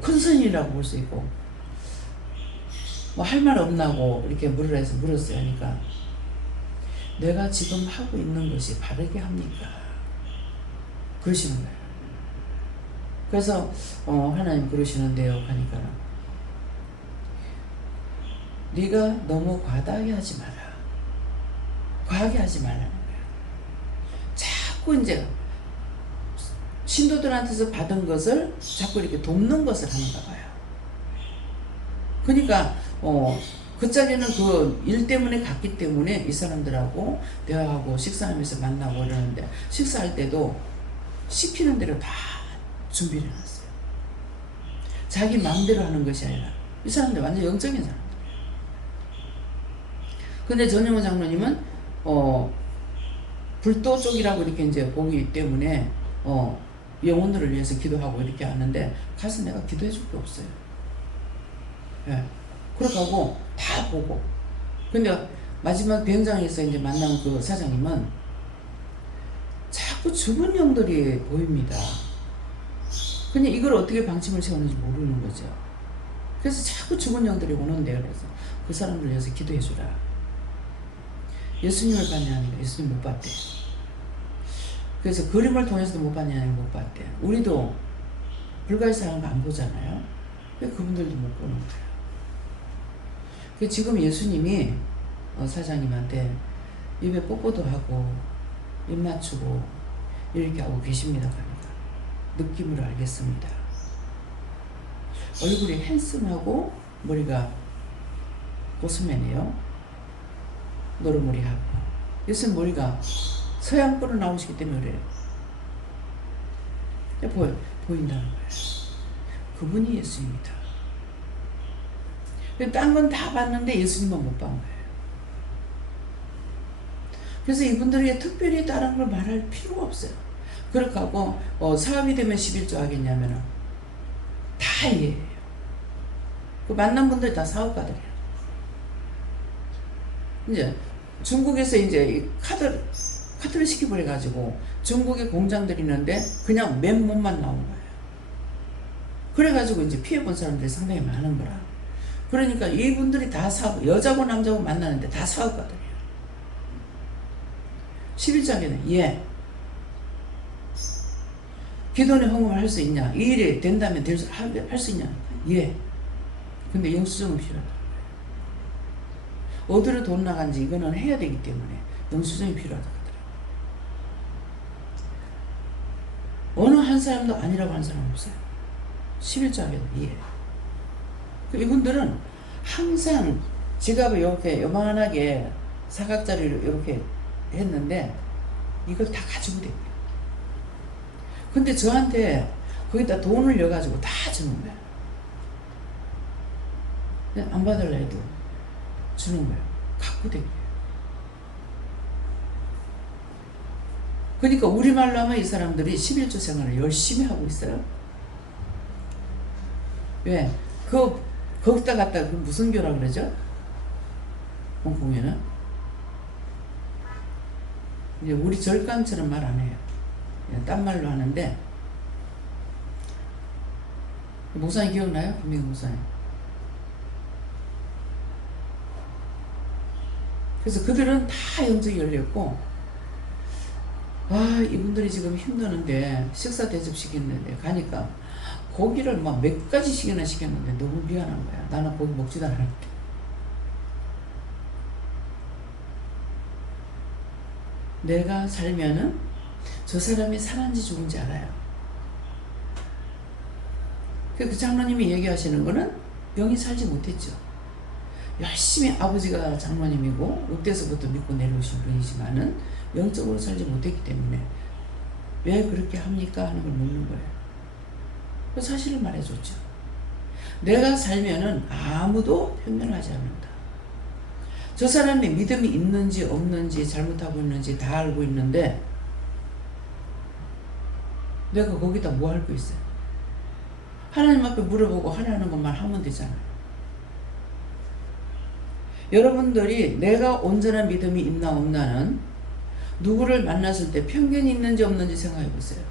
큰 선이라고 볼 수 있고 할 말 없나고 이렇게 물으라 해서 물었어요. 하니까 내가 지금 하고 있는 것이 바르게 합니까? 그러시는 거예요. 그래서 하나님 그러시는데요 하니까 네가 너무 과다하게 하지 마라. 과하게 하지 말라는 거예요. 자꾸 이제 신도들한테서 받은 것을 자꾸 이렇게 돕는 것을 하는가 봐요. 그러니까 그 자리는 그 일 때문에 갔기 때문에 이 사람들하고 대화하고 식사하면서 만나고 이러는데 식사할 때도 시키는 대로 다 준비를 해놨어요. 자기 마음대로 하는 것이 아니라 이 사람들 완전 영적인 사람들이에요. 근데 전영호 장로님은 불도 쪽이라고 이렇게 이제 보기 때문에 영혼들을 위해서 기도하고 이렇게 하는데 가서 내가 기도해 줄 게 없어요. 예. 그렇게 하고 다 보고. 근데 마지막 비행장에서 이제 만난 그 사장님은 자꾸 죽은 영들이 보입니다. 근데 이걸 어떻게 방침을 세우는지 모르는 거죠. 그래서 자꾸 죽은 영들이 오는데 그래서 그 사람들 위해서 기도해 주라. 예수님을 봤냐 하니까 예수님 못 봤대. 그래서 그림을 통해서도 못 봤냐 하니까 못 봤대. 우리도 불가사한 거 안 보잖아요. 그분들도 못 보는 거예요. 지금 예수님이 사장님한테 입에 뽀뽀도 하고 입 맞추고 이렇게 하고 계십니다. 느낌으로 알겠습니다. 얼굴이 핸섬하고 머리가 고스맨이에요. 노르머리하고. 예수님 머리가 서양권으로 나오시기 때문에 그래요. 보인다는 거예요. 그분이 예수입니다. 딴 건 다 봤는데 예수님만 못 본 거예요. 그래서 이분들에게 특별히 다른 걸 말할 필요가 없어요. 그렇게 하고 사업이 되면 11조 하겠냐면 다 이해해요. 그 만난 분들 다 사업가들이에요. 이제 중국에서 이제 카드를 시켜버려가지고 중국에 공장들이 있는데 그냥 맨몸만 나온 거예요. 그래가지고 이제 피해본 사람들이 상당히 많은 거라. 그러니까 이분들이 다 여자고 남자고 만나는데 다 사업가들이에요. 11장에는 예. 기도원의 헌금을 할 수 있냐? 이 일이 된다면 할 수 있냐? 예. 근데 영수증은 필요하다. 어디로 돈 나간지 이거는 해야 되기 때문에 영수증이 필요하다 하더라고요. 어느 한 사람도 아니라고 하는 사람 없어요. 11조 하게 돼. 이분들은 항상 지갑을 이렇게 요만하게 사각자리로 이렇게 했는데 이걸 다 가지고 다녀요. 근데 저한테 거기다 돈을 넣어가지고 다 주는 거야. 그냥 안 받을라 해도 주는 거야. 갖고 다녀요. 그러니까 우리말로 하면 이 사람들이 11조 생활을 열심히 하고 있어요. 왜? 거기다 갖다 무슨 교라 그러죠? 홍콩에는 이제 우리 절감처럼 말 안 해요. 그냥 딴 말로 하는데, 목사님 기억나요? 김민국 목사님. 그래서 그들은 다 영적이 열렸고, 이분들이 지금 힘드는데 식사 대접시켰는데 가니까 고기를 막 몇 가지씩이나 시켰는데 너무 미안한 거야. 나는 고기 먹지도 않았는데. 내가 살면은 저 사람이 살았는지 죽은지 알아요. 그 장로님이 얘기하시는 거는 영이 살지 못했죠. 열심히 아버지가 장로님이고 롯데에서부터 믿고 내려오신 분이지만은 영적으로 살지 못했기 때문에 왜 그렇게 합니까? 하는 걸 묻는 거예요. 그 사실을 말해줬죠. 내가 살면은 아무도 편견하지 않는다. 저 사람이 믿음이 있는지 없는지 잘못하고 있는지 다 알고 있는데 내가 거기다 뭐 할 거 있어요? 하나님 앞에 물어보고 하라는 것만 하면 되잖아요. 여러분들이 내가 온전한 믿음이 있나 없나는 누구를 만났을 때 편견이 있는지 없는지 생각해 보세요.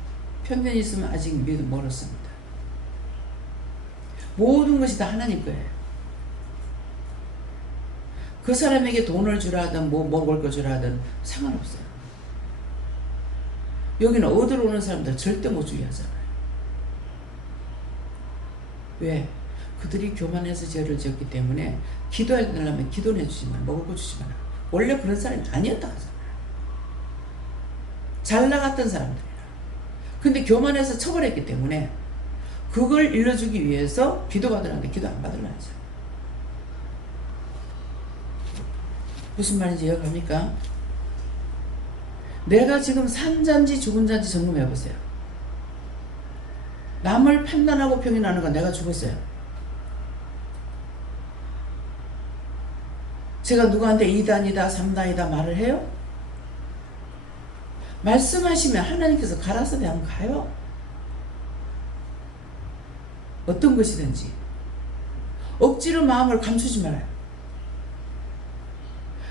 편견이 있으면 아직 믿음 멀었습니다. 모든 것이 다 하나님 거예요. 그 사람에게 돈을 주라든 뭐 먹을 거 주라든 상관없어요. 여기는 얻으러 오는 사람들 절대 못 주게 하잖아요. 왜? 그들이 교만해서 죄를 지었기 때문에 기도해달라면 기도는 해주지만 먹을 거 주지만 원래 그런 사람이 아니었다 하잖아요. 잘 나갔던 사람들이라. 근데 교만해서 처벌했기 때문에 그걸 일러주기 위해서 기도받으라는데 기도 안 받으려 하죠. 무슨 말인지 이해갑니까? 내가 지금 산 자인지 죽은 자인지 점검해 보세요. 남을 판단하고 평인하는 건 내가 죽었어요. 제가 누구한테 2단이다 3단이다 말을 해요? 말씀하시면 하나님께서 가라서 대하면 가요. 어떤 것이든지 억지로 마음을 감추지 말아요.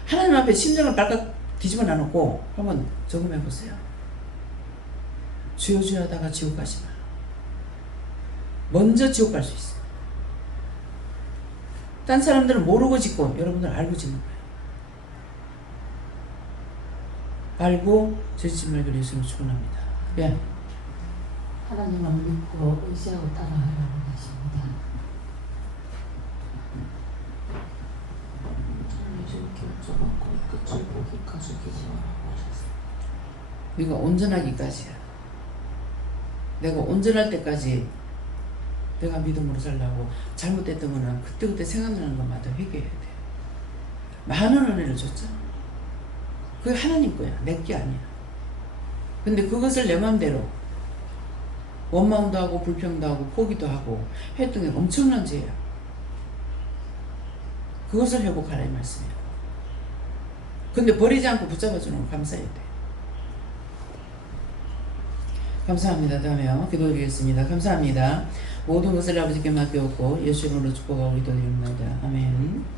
하나님 앞에 심장을 발칵 뒤집어 놔놓고 한번 적응해 보세요. 주여 주여 하다가 지옥 가지 마. 먼저 지옥 갈 수 있어요. 딴 사람들은 모르고 짓고 여러분들은 알고 짓는 거예요. 알고 짓지 말기를 예수님을 축원합니다. 예. 하나님을 믿고 의지하고 따라하라고 하십니다. 이렇게 여쭤봤고 끝을 보기까지 기도하라고 하셨어요. 네가 온전하기까지야. 내가 온전할 때까지 내가 믿음으로 살라고 잘못됐던 거는 그때그때 생각나는 것마다 회개해야 돼. 많은 은혜를 줬잖아. 그게 하나님 거야. 내 게 아니야. 근데 그것을 내 맘대로 원망도 하고 불평도 하고 포기도 하고 했던 게 엄청난 죄야. 그것을 회복하라 이 말씀이야. 근데 버리지 않고 붙잡아주는 걸 감사해야 돼. 감사합니다. 다음에요. 기도드리겠습니다. 감사합니다. 모든 것을 아버지께 맡겨놓고 예수 이름으로 축복하고 기도드립니다. 아멘.